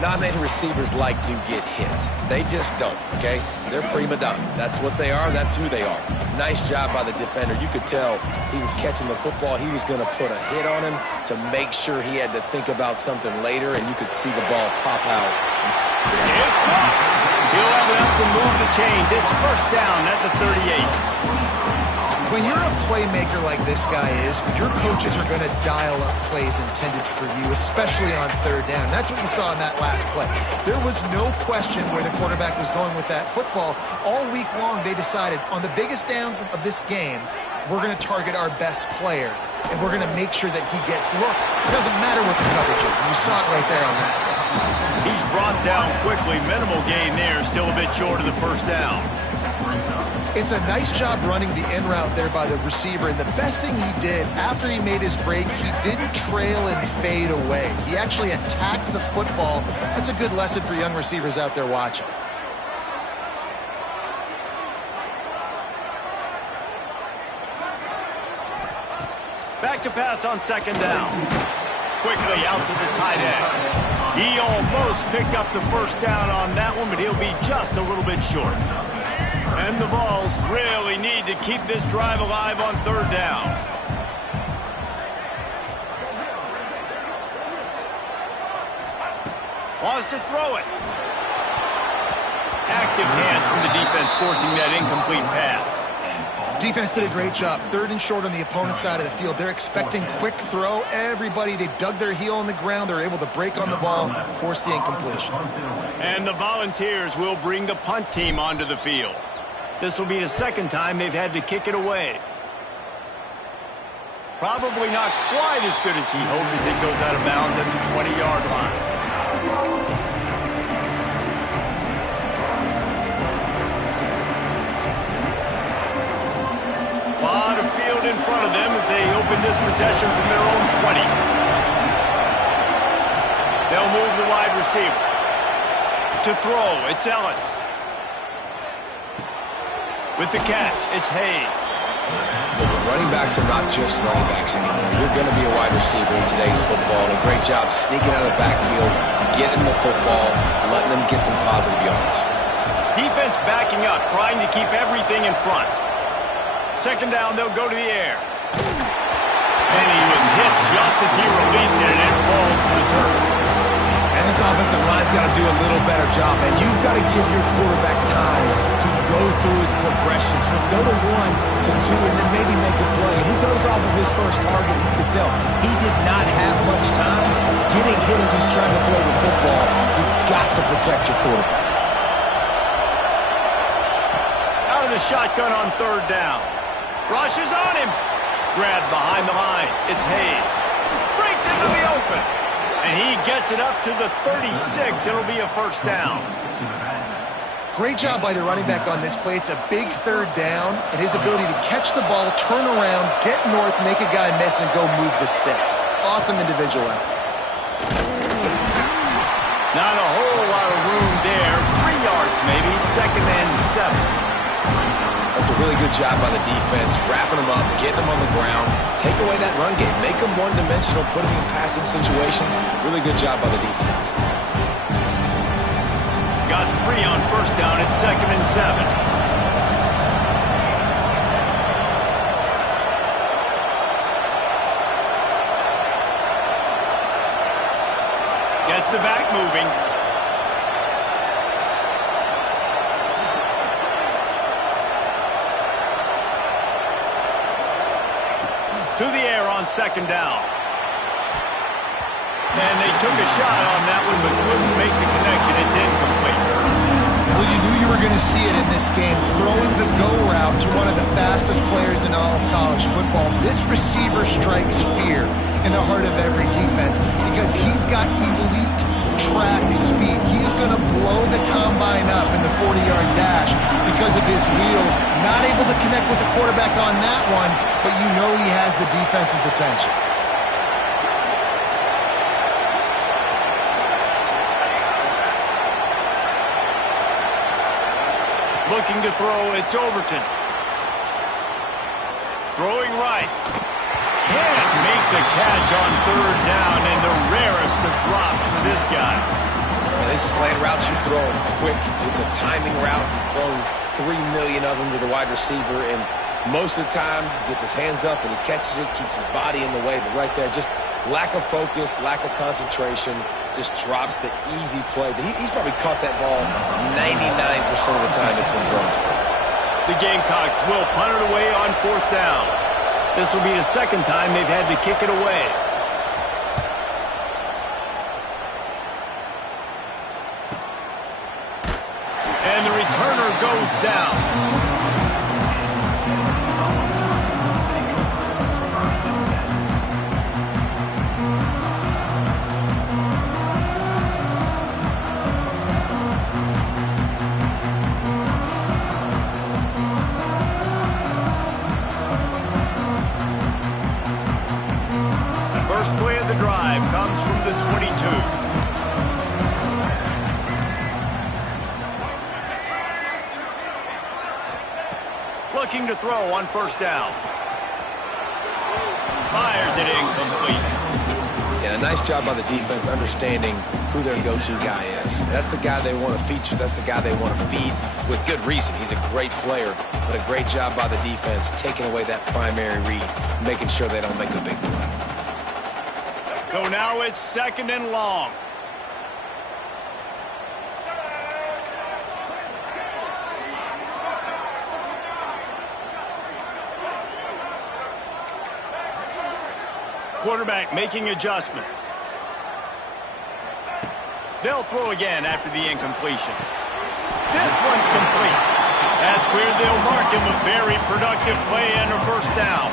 Not many receivers like to get hit. They just don't, okay? They're prima donnas. That's what they are. That's who they are. Nice job by the defender. You could tell he was catching the football. He was going to put a hit on him to make sure he had to think about something later, and you could see the ball pop out. It's caught. He'll have enough to move the chains. It's first down at the 38. When you're a playmaker like this guy is, your coaches are going to dial up plays intended for you, especially on third down. That's what you saw in that last play. There was no question where the quarterback was going with that football. All week long, they decided on the biggest downs of this game, we're going to target our best player, and we're going to make sure that he gets looks. It doesn't matter what the coverage is, and you saw it right there on that. He's brought down quickly. Minimal gain there, still a bit short of the first down. It's a nice job running the in route there by the receiver, and the best thing he did after he made his break, he didn't trail and fade away. He actually attacked the football. That's a good lesson for young receivers out there watching. Back to pass on second down. Quickly out to the tight end. He almost picked up the first down on that one, but he'll be just a little bit short. And the Vols really need to keep this drive alive on third down. Wants to throw it. Active hands from the defense forcing that incomplete pass. Defense did a great job. Third and short on the opponent's side of the field. They're expecting quick throw. Everybody, they dug their heel on the ground. They're able to break on the ball, force the incompletion. And the Volunteers will bring the punt team onto the field. This will be the second time they've had to kick it away. Probably not quite as good as he hoped as it goes out of bounds at the 20-yard line. A lot of field in front of them as they open this possession from their own 20. They'll move the wide receiver. To throw, it's Ellis. With the catch, it's Hayes. Listen, running backs are not just running backs anymore. You're going to be a wide receiver in today's football. And a great job sneaking out of the backfield, getting the football, letting them get some positive yards. Defense backing up, trying to keep everything in front. Second down, they'll go to the air. And he was hit just as he released it, and it falls to the turf. And this offensive line's got to do a little better job, man. You've got to give your quarterback time to go through his progressions from go to 1 to 2 and then maybe make a play. And he goes off of his first target, and you can tell he did not have much time getting hit as he's trying to throw the football. You've got to protect your quarterback. Out of the shotgun on third down. Rushes on him. Grabbed behind the line. It's Hayes. Breaks into the open. And he gets it up to the 36. It'll be a first down. Great job by the running back on this play. It's a big third down, and his ability to catch the ball, turn around, get north, make a guy miss, and go move the sticks. Awesome individual effort. Not a whole lot of room there. 3 yards maybe. Second and 7. That's a really good job by the defense, wrapping them up, getting them on the ground, take away that run game, make them one-dimensional, put them in passing situations. Really good job by the defense. Got 3 on first down at second and 7. Gets the back moving. To the air on second down. And they took a shot on that one, but couldn't make the connection. It's incomplete. Well, you knew you were going to see it in this game, throwing the go route to one of the fastest players in all of college football. This receiver strikes fear in the heart of every defense because he's got elite track speed. He's going to blow the combine up in the 40-yard dash because of his wheels. Not able to connect with the quarterback on that one, but you know he has the defense's attention. Looking to throw, it's Overton. Throwing right. can't make the catch on third down, and the rarest of drops for this guy. Well, this slant route you throw quick. It's a timing route. You throw 3 million of them to the wide receiver, and most of the time he gets his hands up and he catches it, keeps his body in the way. But right there, just lack of focus, lack of concentration, just drops the easy play. He's probably caught that ball 99% of the time it's been thrown to him. The Gamecocks will punt it away on fourth down. This will be the second time they've had to kick it away. And the returner goes down. First play of the drive comes from the 22. Looking to throw on first down. Fires it incomplete. Yeah, a nice job by the defense understanding who their go-to guy is. That's the guy they want to feature. That's the guy they want to feed with good reason. He's a great player, but a great job by the defense taking away that primary read, making sure they don't make a big play. So now it's second and long. Quarterback making adjustments. They'll throw again after the incompletion. This one's complete. That's where they'll mark him a very productive play and a first down.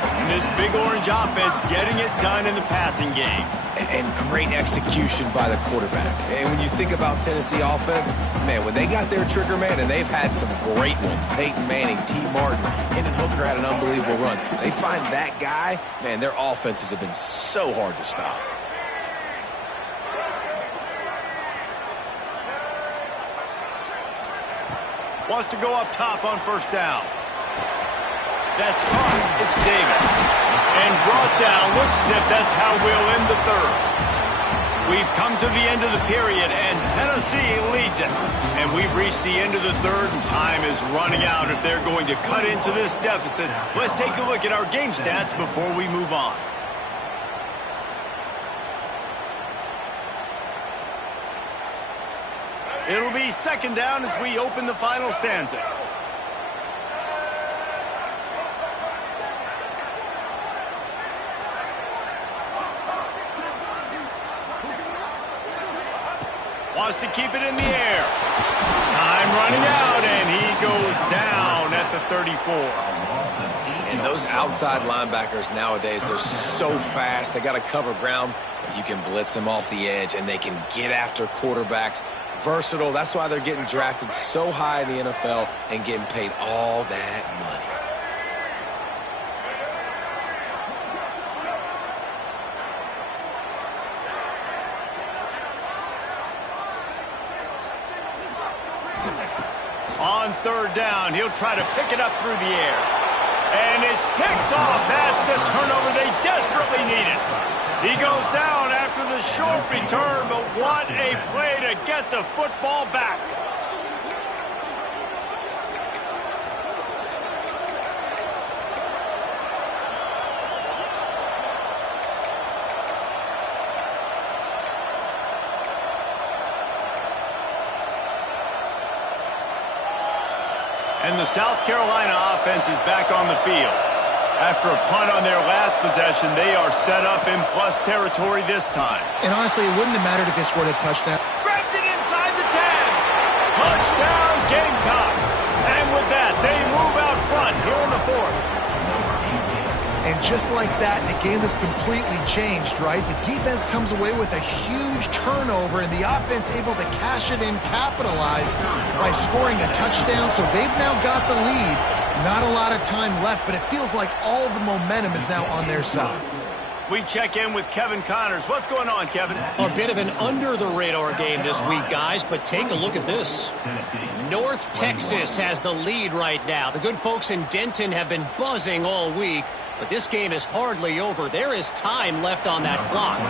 And this Big Orange offense getting it done in the passing game. And great execution by the quarterback. And when you think about Tennessee offense, man, when they got their trigger man, and they've had some great ones, Peyton Manning, T. Martin, Hendon Hooker had an unbelievable run. They find that guy, man, their offenses have been so hard to stop. Wants to go up top on first down. That's caught. It's Davis. And brought down. Looks as if that's how we'll end the third. We've come to the end of the period, and Tennessee leads it. And we've reached the end of the third, and time is running out if they're going to cut into this deficit. Let's take a look at our game stats before we move on. It'll be second down as we open the final stanza. Wants to keep it in the air. Time running out, and he goes down at the 34. And those outside linebackers nowadays, they're so fast. They got to cover ground, but you can blitz them off the edge, and they can get after quarterbacks. Versatile. That's why they're getting drafted so high in the NFL and getting paid all that money. On third down, he'll try to pick it up through the air. And it's picked off. That's the turnover they desperately needed. He goes down after the short return, but what a play to get the football back. And the South Carolina offense is back on the field. After a punt on their last possession, they are set up in plus territory this time. And honestly, it wouldn't have mattered if they scored a touchdown. Grabs it inside the 10. Touchdown, Gamecocks. And with that, they move out front here in the fourth. And just like that, the game has completely changed, right? The defense comes away with a huge turnover, and the offense able to cash it in, capitalize by scoring a touchdown. So they've now got the lead. Not a lot of time left, but it feels like all the momentum is now on their side. We check in with Kevin Connors. What's going on, Kevin? A bit of an under-the-radar game this week, guys, but take a look at this. North Texas has the lead right now. The good folks in Denton have been buzzing all week, but this game is hardly over. There is time left on that clock.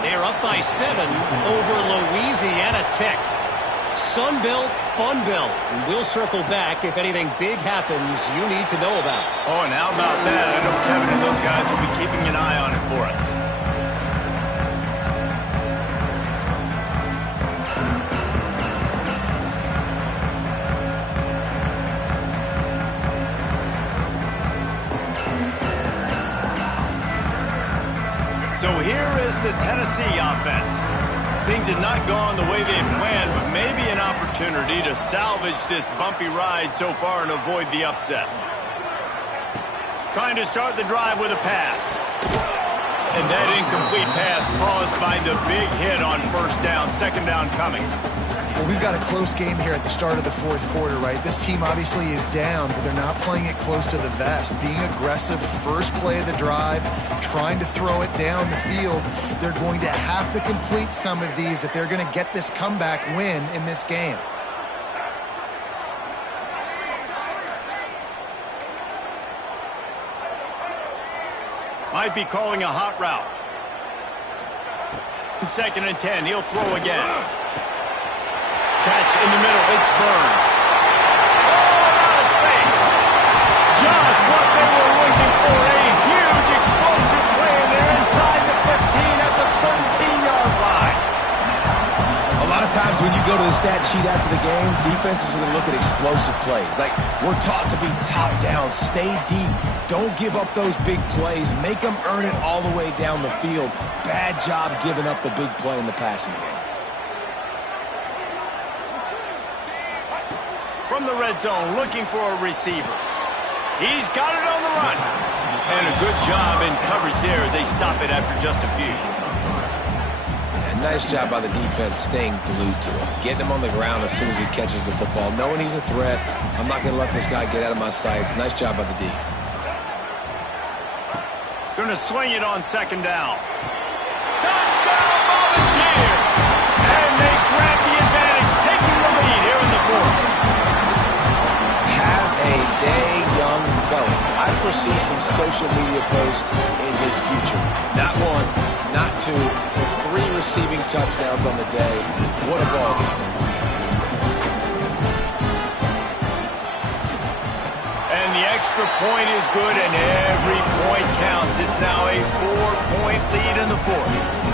They are up by 7 over Louisiana Tech. Sunbelt, Funbelt. We'll circle back if anything big happens you need to know about. Oh, and how about that? I know Kevin and those guys will be keeping an eye on it for us. So here is the Tennessee offense. Things have not gone the way they had planned, but maybe an opportunity to salvage this bumpy ride so far and avoid the upset. Trying to start the drive with a pass. And that incomplete pass caused by the big hit on first down, second down coming. Well, we've got a close game here at the start of the fourth quarter, right? This team obviously is down, but they're not playing it close to the vest. Being aggressive, first play of the drive, trying to throw it down the field. They're going to have to complete some of these if they're going to get this comeback win in this game. Might be calling a hot route. 2nd and 10, he'll throw again. Catch in the middle, it's Burns. Oh, out of space. Just what they were looking for, a huge explosive play, and they're inside the 15 at the 13-yard line. A lot of times when you go to the stat sheet after the game, defenses are going to look at explosive plays. Like, we're taught to be top down, stay deep, don't give up those big plays, make them earn it all the way down the field. Bad job giving up the big play in the passing game. From the red zone, looking for a receiver. He's got it on the run. And a good job in coverage there as they stop it after just a few. Yeah, nice job by the defense staying glued to him. Getting him on the ground as soon as he catches the football. Knowing he's a threat. I'm not going to let this guy get out of my sights. Nice job by the D. Going to swing it on 2nd down. Touchdown, Volunteer! And they grab the advantage, taking the lead here in the 4th. Have a day, young fella. I foresee some social media posts in his future. Not 1, not 2, 3 receiving touchdowns on the day. What a ball game. And the extra point is good, and every point counts. It's now a 4-point lead in the 4th.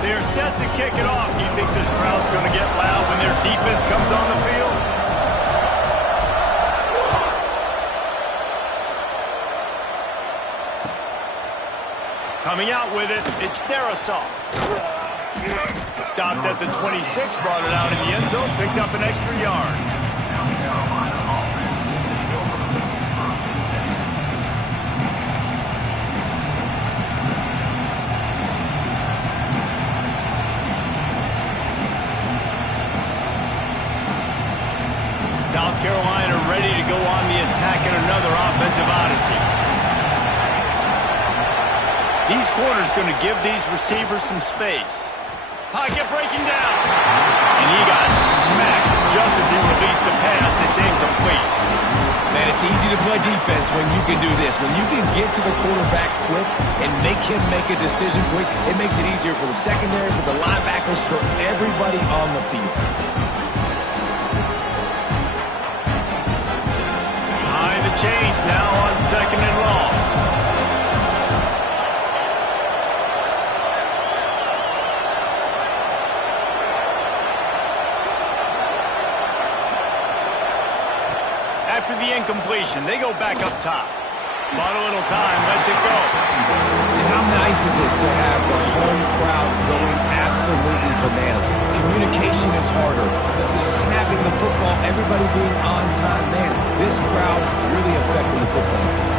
They're set to kick it off. Do you think this crowd's going to get loud when their defense comes on the field? Coming out with it, it's Darisaw. Stopped at the 26, brought it out in the end zone, picked up an extra yard. South Carolina ready to go on the attack in another offensive odyssey. These corners going to give these receivers some space. Pocket breaking down. And he got smacked just as he released the pass. It's incomplete. Man, it's easy to play defense when you can do this. When you can get to the quarterback quick and make him make a decision quick, it makes it easier for the secondary, for the linebackers, for everybody on the field. Change now on 2nd and long. After the incompletion, they go back up top. Bought a little time, lets it go. And how nice is it to have the home crowd going absolutely bananas? Communication is harder. The snapping the football, everybody being on time. Man, this crowd really affecting the football team.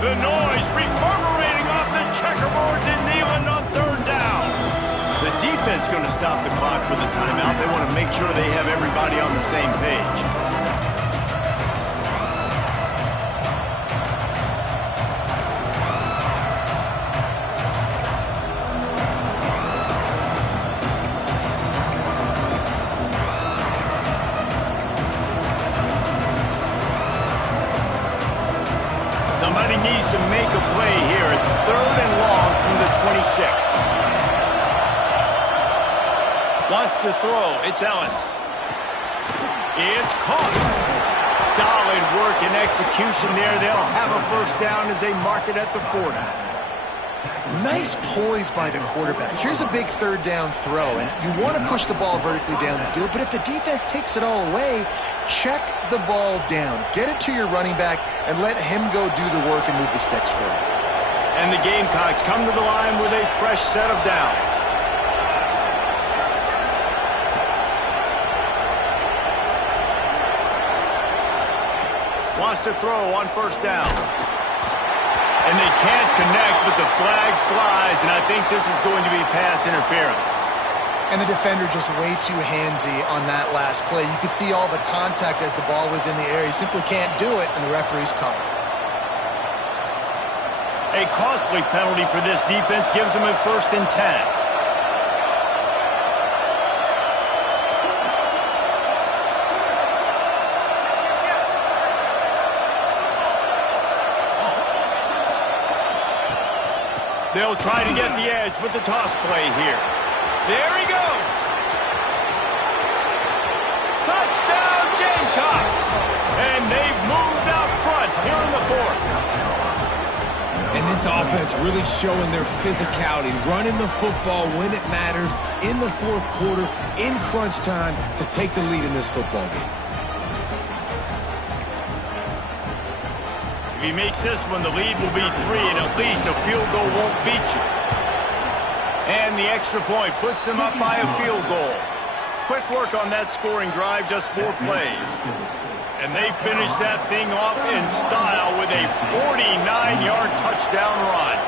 The noise reverberating off the checkerboards and kneeling on third down. The defense going to stop the clock with a timeout. They want to make sure they have everybody on the same page. Somebody needs to make a play here. It's third and long from the 26. Wants to throw. It's Ellis. It's caught. Solid work and execution there. They'll have a first down as they mark it at the 40. Nice poise by the quarterback. Here's a big third down throw, and you want to push the ball vertically down the field, but if the defense takes it all away, check the ball down. Get it to your running back and let him go do the work and move the sticks for you. And the Gamecocks come to the line with a fresh set of downs. Wants to throw on first down. And they can't connect, but the flag flies, and I think this is going to be pass interference. And the defender just way too handsy on that last play. You could see all the contact as the ball was in the air. He simply can't do it, and the referee's caught it. A costly penalty for this defense gives them a 1st and 10. They'll try to get the edge with the toss play here. There he goes. Touchdown Gamecocks. And they've moved out front here in the 4th. And this offense really showing their physicality, running the football when it matters, in the 4th quarter, in crunch time, to take the lead in this football game. If he makes this one, the lead will be 3, and at least a field goal won't beat you. And the extra point puts them up by a field goal. Quick work on that scoring drive, just 4 plays. And they finish that thing off in style with a 49-yard touchdown run.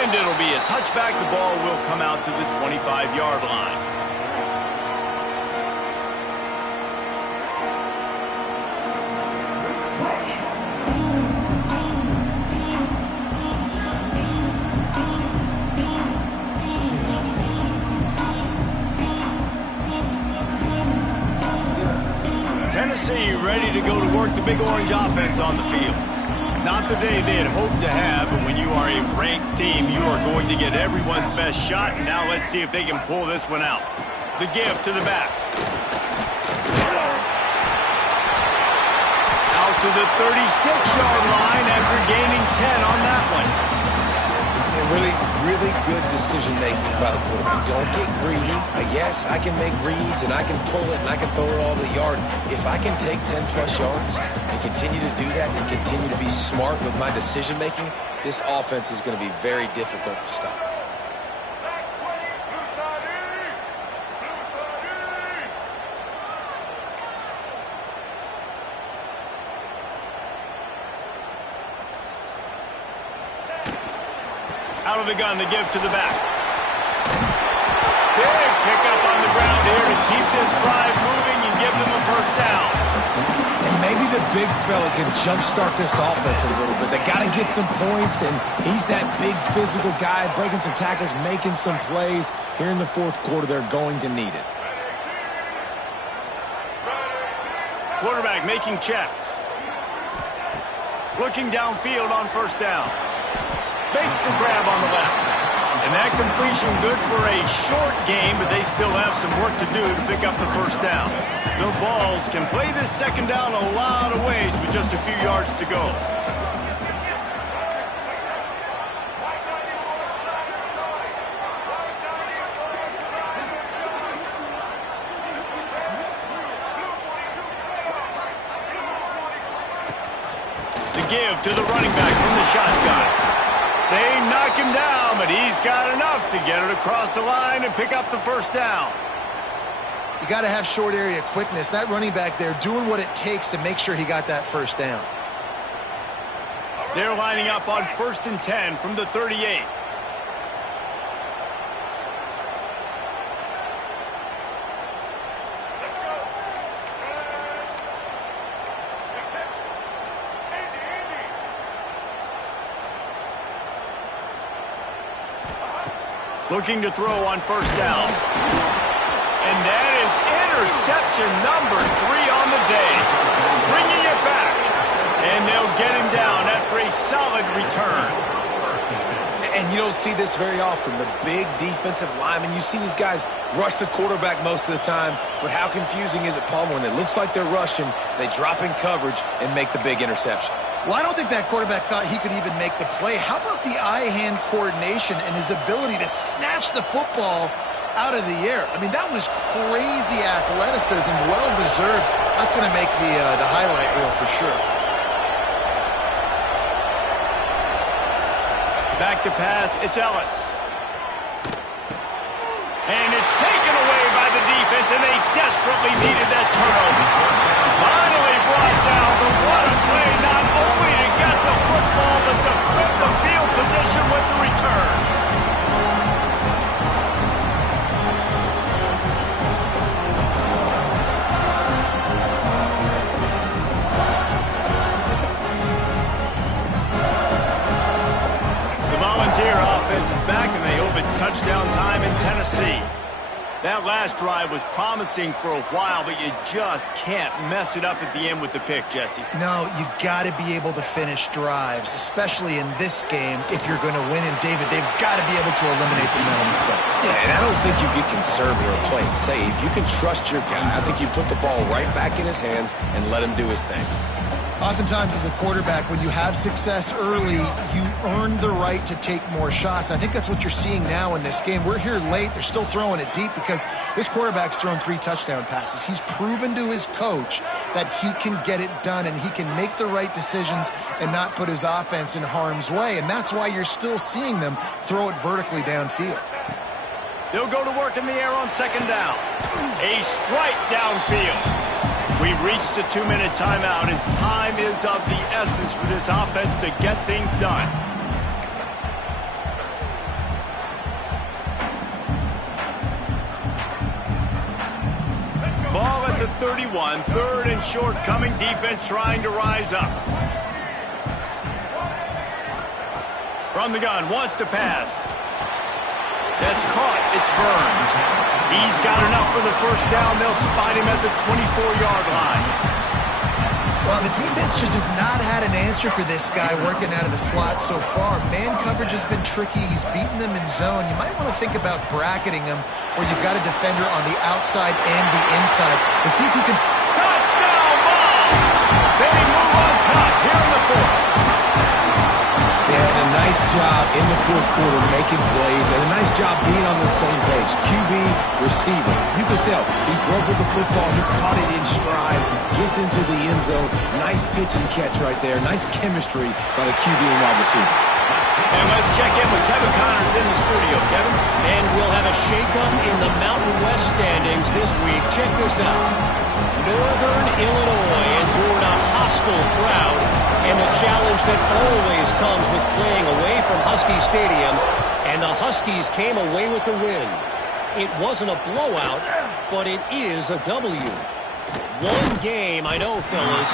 And it'll be a touchback. The ball will come out to the 25-yard line. Tennessee ready to go to work the Big Orange offense on the field. Not the day they had hoped to have, but when you are a ranked team, you are going to get everyone's best shot. And now let's see if they can pull this one out. The give to the back. Out to the 36-yard line after gaining 10 on that one. And really good decision-making by the quarterback. Don't get greedy. Yes, I can make reads, and I can pull it, and I can throw it all over the yard. If I can take 10-plus yards and continue to do that and continue to be smart with my decision-making, this offense is going to be very difficult to stop. Out of the gun to give to the back. Big pickup on the ground here to keep this drive moving and give them a first down. And maybe the big fella can jumpstart this offense a little bit. They got to get some points, and he's that big physical guy, breaking some tackles, making some plays. Here in the 4th quarter, they're going to need it. Quarterback making checks. Looking downfield on first down. Makes the grab on the left. And that completion good for a short game, but they still have some work to do to pick up the first down. The Vols can play this second down a lot of ways with just a few yards to go. The give to the running back from the shotgun. They knock him down, but he's got enough to get it across the line and pick up the first down. You got to have short area quickness. That running back there doing what it takes to make sure he got that first down. They're lining up on 1st and 10 from the 38. Looking to throw on 1st down. And that is interception number 3 on the day. Bringing it back. And they'll get him down after a solid return. And you don't see this very often. The big defensive linemen, you see these guys rush the quarterback most of the time. But how confusing is it, Palmer, when it looks like they're rushing, they drop in coverage and make the big interception? Well, I don't think that quarterback thought he could even make the play. How about the eye-hand coordination and his ability to snatch the football out of the air? I mean, that was crazy athleticism, well-deserved. That's going to make the highlight reel for sure. Back to pass, it's Ellis. And it's taken away by the defense, and they desperately needed that turnover. Finally brought down, but what a play, not only to get the football, but to flip the field position with the return. The Volunteer offense is back, and they hope it's touchdown time in Tennessee. That last drive was promising for a while, but you just can't mess it up at the end with the pick, Jesse. No, you got to be able to finish drives, especially in this game if you're going to win. And, David, they've got to be able to eliminate the mental mistakes. Yeah, and I don't think you get conservative or play it safe. You can trust your guy. I think you put the ball right back in his hands and let him do his thing. Oftentimes, as a quarterback, when you have success early, you earn the right to take more shots. I think that's what you're seeing now in this game. We're here late. They're still throwing it deep because this quarterback's thrown 3 touchdown passes. He's proven to his coach that he can get it done and he can make the right decisions and not put his offense in harm's way. And that's why you're still seeing them throw it vertically downfield. They'll go to work in the air on 2nd down. A strike downfield. We've reached the 2-minute timeout, and time is of the essence for this offense to get things done. Ball at the 31, 3rd and short coming, defense trying to rise up. From the gun, wants to pass. That's caught. It's Burns. He's got enough for the 1st down. They'll spot him at the 24-yard line. Well, the defense just has not had an answer for this guy working out of the slot so far. Man coverage has been tricky. He's beaten them in zone. You might want to think about bracketing him where you've got a defender on the outside and the inside to see if you can... Touchdown ball! They move on top here in the 4th. They had a nice job in the 4th quarter making plays and a nice job being on the same page. QB, receiver. You could tell he broke with the football. He caught it in stride, gets into the end zone. Nice pitch and catch right there. Nice chemistry by the QB and wide receiver. And let's check in with Kevin Connors in the studio. Kevin? And we'll have a shakeup in the Mountain West standings this week. Check this out. Northern Illinois endured a hostile crowd and the challenge that always comes with playing away from Husky Stadium, and the Huskies came away with the win. It wasn't a blowout, but it is a W. One game, I know, fellas,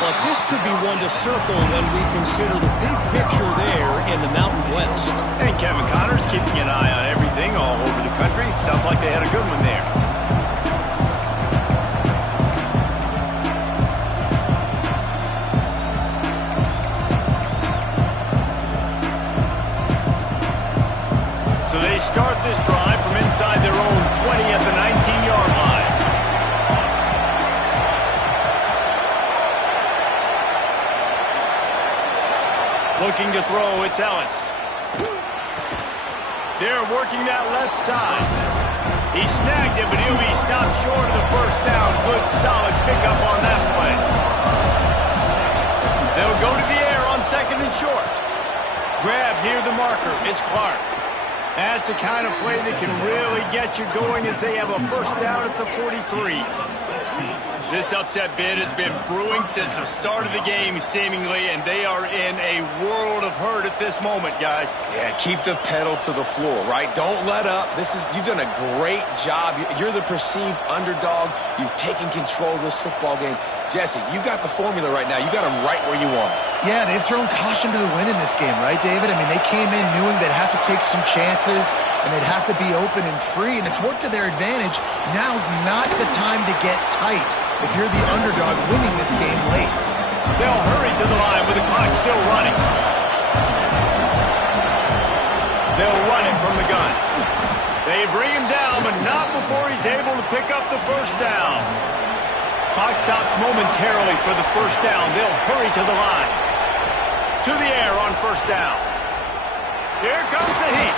but this could be one to circle when we consider the big picture there in the Mountain West. And Kevin Connors keeping an eye on everything all over the country. Sounds like they had a good one there. So they start this drive from inside their own 20 at the 19-yard line. Looking to throw, it's Ellis. They're working that left side. He snagged it, but he'll be stopped short of the 1st down. Good, solid pickup on that play. They'll go to the air on 2nd and short. Grab near the marker. It's Clark. That's the kind of play that can really get you going as they have a first down at the 43. This upset bid has been brewing since the start of the game, seemingly, and they are in a world of hurt at this moment, guys. Yeah, keep the pedal to the floor, right? Don't let up. You've done a great job. You're the perceived underdog. You've taken control of this football game. Jesse, you got the formula right now. You got them right where you want them. Yeah, they've thrown caution to the wind in this game, right, David? I mean, they came in knowing they'd have to take some chances, and they'd have to be open and free, and it's worked to their advantage. Now's not the time to get tight if you're the underdog winning this game late. They'll hurry to the line with the clock still running. They'll run it from the gun. They bring him down, but not before he's able to pick up the first down. Clock stops momentarily for the first down. They'll hurry to the line. To the air on first down. Here comes the heat.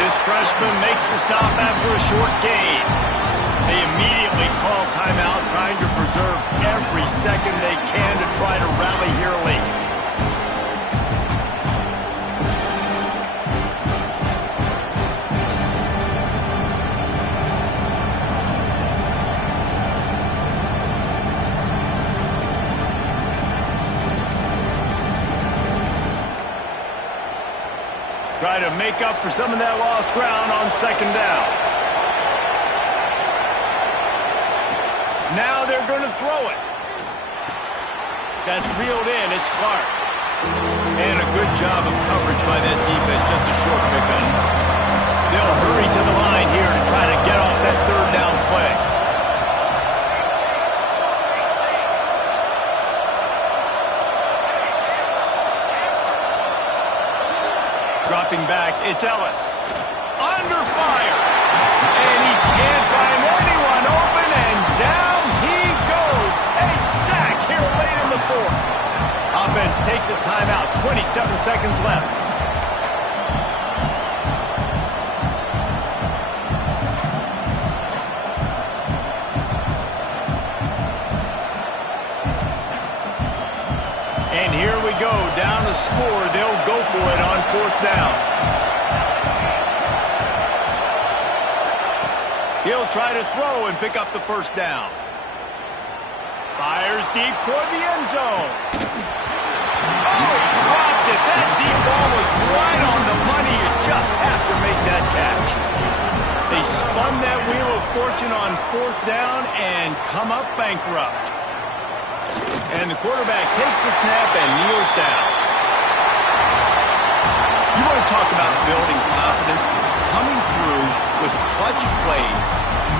This freshman makes the stop after a short gain. They immediately call timeout, trying to preserve every second they can to try to rally here late. Try to make up for some of that lost ground on second down. Now they're going to throw it. That's reeled in. It's Clark. And a good job of coverage by that defense. Just a short pickup. They'll hurry to the line here to try to get off that third down play. Dropping back, it's Ellis. Under fire. And he can't find anyone open, and down he goes. A sack here late in the fourth. Offense takes a timeout, 27 seconds left. And here we go, down the score. They'll go for it on fourth down. He'll try to throw and pick up the first down. Fires deep toward the end zone. Oh, he dropped it. That deep ball was right on the money. You just have to make that catch. They spun that wheel of fortune on fourth down and come up bankrupt. And the quarterback takes the snap and kneels down. You want to talk about building confidence? Coming through with clutch plays,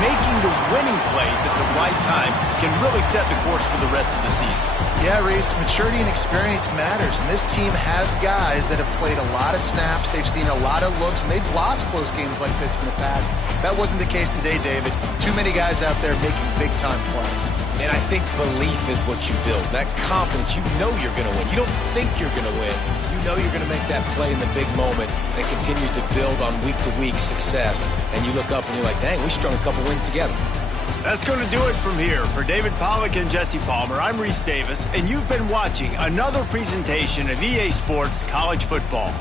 making the winning plays at the right time can really set the course for the rest of the season. Yeah, Reese, maturity and experience matters, and this team has guys that have played a lot of snaps. They've seen a lot of looks, and they've lost close games like this in the past. That wasn't the case today, David. Too many guys out there making big-time plays. And I think belief is what you build. That confidence, you know you're going to win. You don't think you're going to win. You know you're going to make that play in the big moment that continues to build on week-to-week success. And you look up and you're like, dang, we strung a couple wins together. That's going to do it from here. For David Pollack and Jesse Palmer, I'm Reese Davis, and you've been watching another presentation of EA Sports College Football.